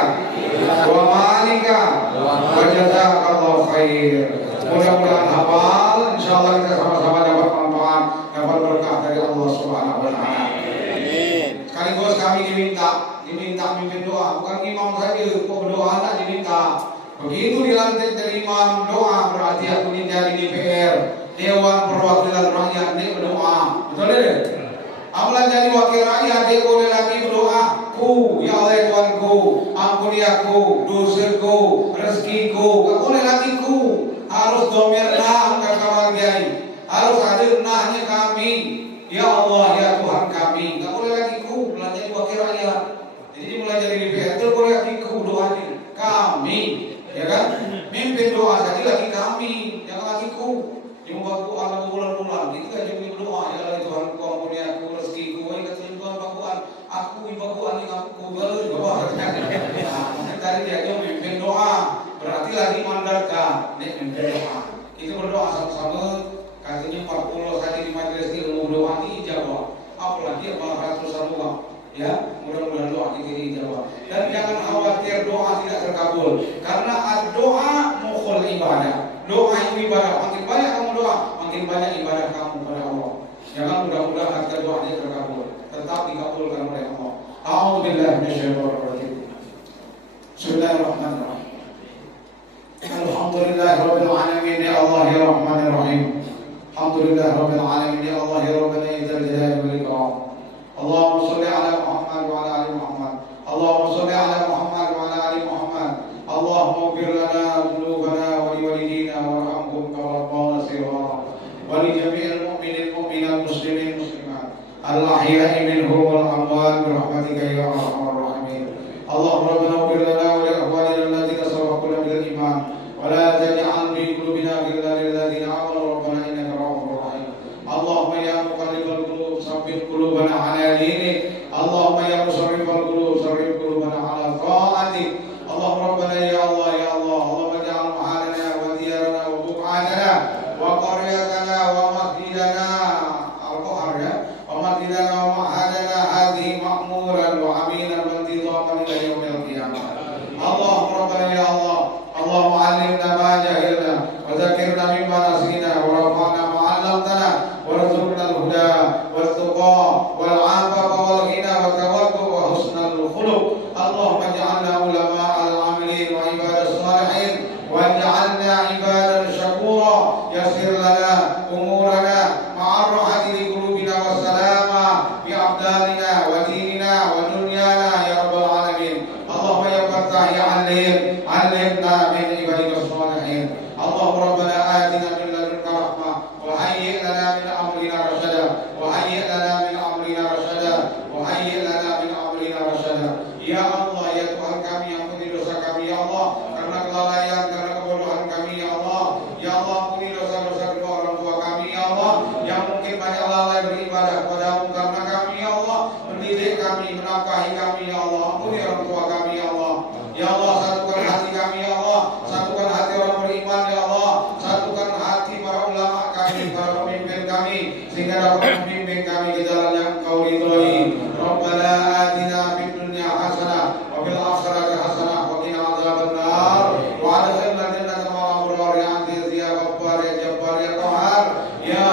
wa malika wa jazakallahu khair. Mudah-mudahan hafal, insyaallah kita sama-sama dapat manfaat, dapat berkah dari Allah Subhanahu wa taala. Amin. Sekaligus kami diminta mimpin doa, bukan imam saja, kok berdoa nak diminta. Begitu dilantik dari imam doa, berarti aku ini dari DPR, Dewan Perwakilan Rakyat, dia berdoa. Betul tidak? Amalan jadi wakil rakyat, dia boleh lagi berdoa. Ya Allah Tuhanku, ampuni aku, dosaku, rezekiku. Gak boleh lagi ku, harus domirna kata kiai, harus hadir nahnya kami. Ya Allah, ya Tuhan kami. Gak boleh lagi ku, mulai jadi wakil rakyat. Jadi mulai dari DPR itu boleh lagi ku doanya kami, ya kan? Mimpin doa saja lagi kami, jangan lagi ku. Yang membuat doa lalu bulan-bulan, kita jadi berdoa ya Allah Tuhan, ampuni aku, rezekiku, ingat Tuhan bakuan. Aku ibaguan yang aku baru bawa. Nah, tadi dia memimpin doa, berarti lagi mandatkan dia memimpin doa. Kita berdoa sama-sama, katanya 40 hari di majelis ilmu doa ini ijabah. Apalagi 400 doa, ya mudah-mudahan doa kita ijabah. Dan jangan khawatir doa tidak terkabul, karena doa mukhul ibadah. Doa itu ibadah, makin banyak kamu doa, makin banyak ibadah kamu kepada Allah. Jangan mudah-mudahan kita doanya terkabul, tetap dikabulkan oleh Allah. A'udzubillahi minasyaitonir rajim. Bismillahirrahmanirrahim. Alhamdulillahirabbil alamin, ya Allah ya Rahmanir Rahim. Alhamdulillahirabbil alamin, ya Allah ya Rabbana ya Dzal Jalali wal Ikram. Allahumma shalli ala Muhammad wa ala ali Muhammad. Allahumma shalli ala Muhammad wa ala ali Muhammad. Allahumma ighfir lana dhunubana wa liwalidina warhamhum kama rabbawna shighara. Wa li jami'il mu'minin mu'minat muslimin muslimat al-ahya'i minhum wal amwat bi rahmatika ya arhamar rahimin. Allahumma rabbana ighfir lana wa li ikhwanina alladhina sabaquna bil iman wa la taj'al fi qulubina ghillan lil ladzina amanu rabbana innaka ra'ufur rahim. Allahumma ya muqallibal qulub tsabbit qulubana ala dinik. Allahumma ya musarrifal qulub sarrif qulubana ala ta'atik. Allahumma rabbana ya Allah ya Allah, Allahumma ja'al mahalana wa diyarana wa buq'atana wa qaryatana wa masjidana yassir lana umurana ma'ar rahati li qulubina wassalama bi abdalina wa dinina wa dunyana ya rabbal alamin. Allahumma ya fattah ya alim, alimna min ibadika sholihin. Allahumma rabbana atina min ladunka rahmah wa hayyi' lana min amrina rashada wa hayyi' lana min amrina rashada wa hayyi' lana min amrina rashada. Ya Allah, ya Tuhan kami, ampuni dosa kami ya Allah, karena kelalaian, karena kebodohan kami ya Allah. Ya Allah, ampuni dosa-dosa kedua orang tua kami ya Allah, yang mungkin banyak lalai beribadah kepadamu karena kami ya Allah, mendidik kami, menafkahi kami ya Allah. Ampuni orang tua kami ya Allah. Ya Allah, satukan hati kami ya Allah, satukan hati orang beriman ya Allah, satukan hati para ulama kami, para pemimpin kami, sehingga dapat membimbing kami ke jalan yang Engkau ridhoi. Rabbana atina fid dunya hasanah wa fil akhirati hasanah wa qina adzabannar wa adkhilna jannata ma'al abrar ya aziz ya ghaffar ya jabbar ya qahhar ya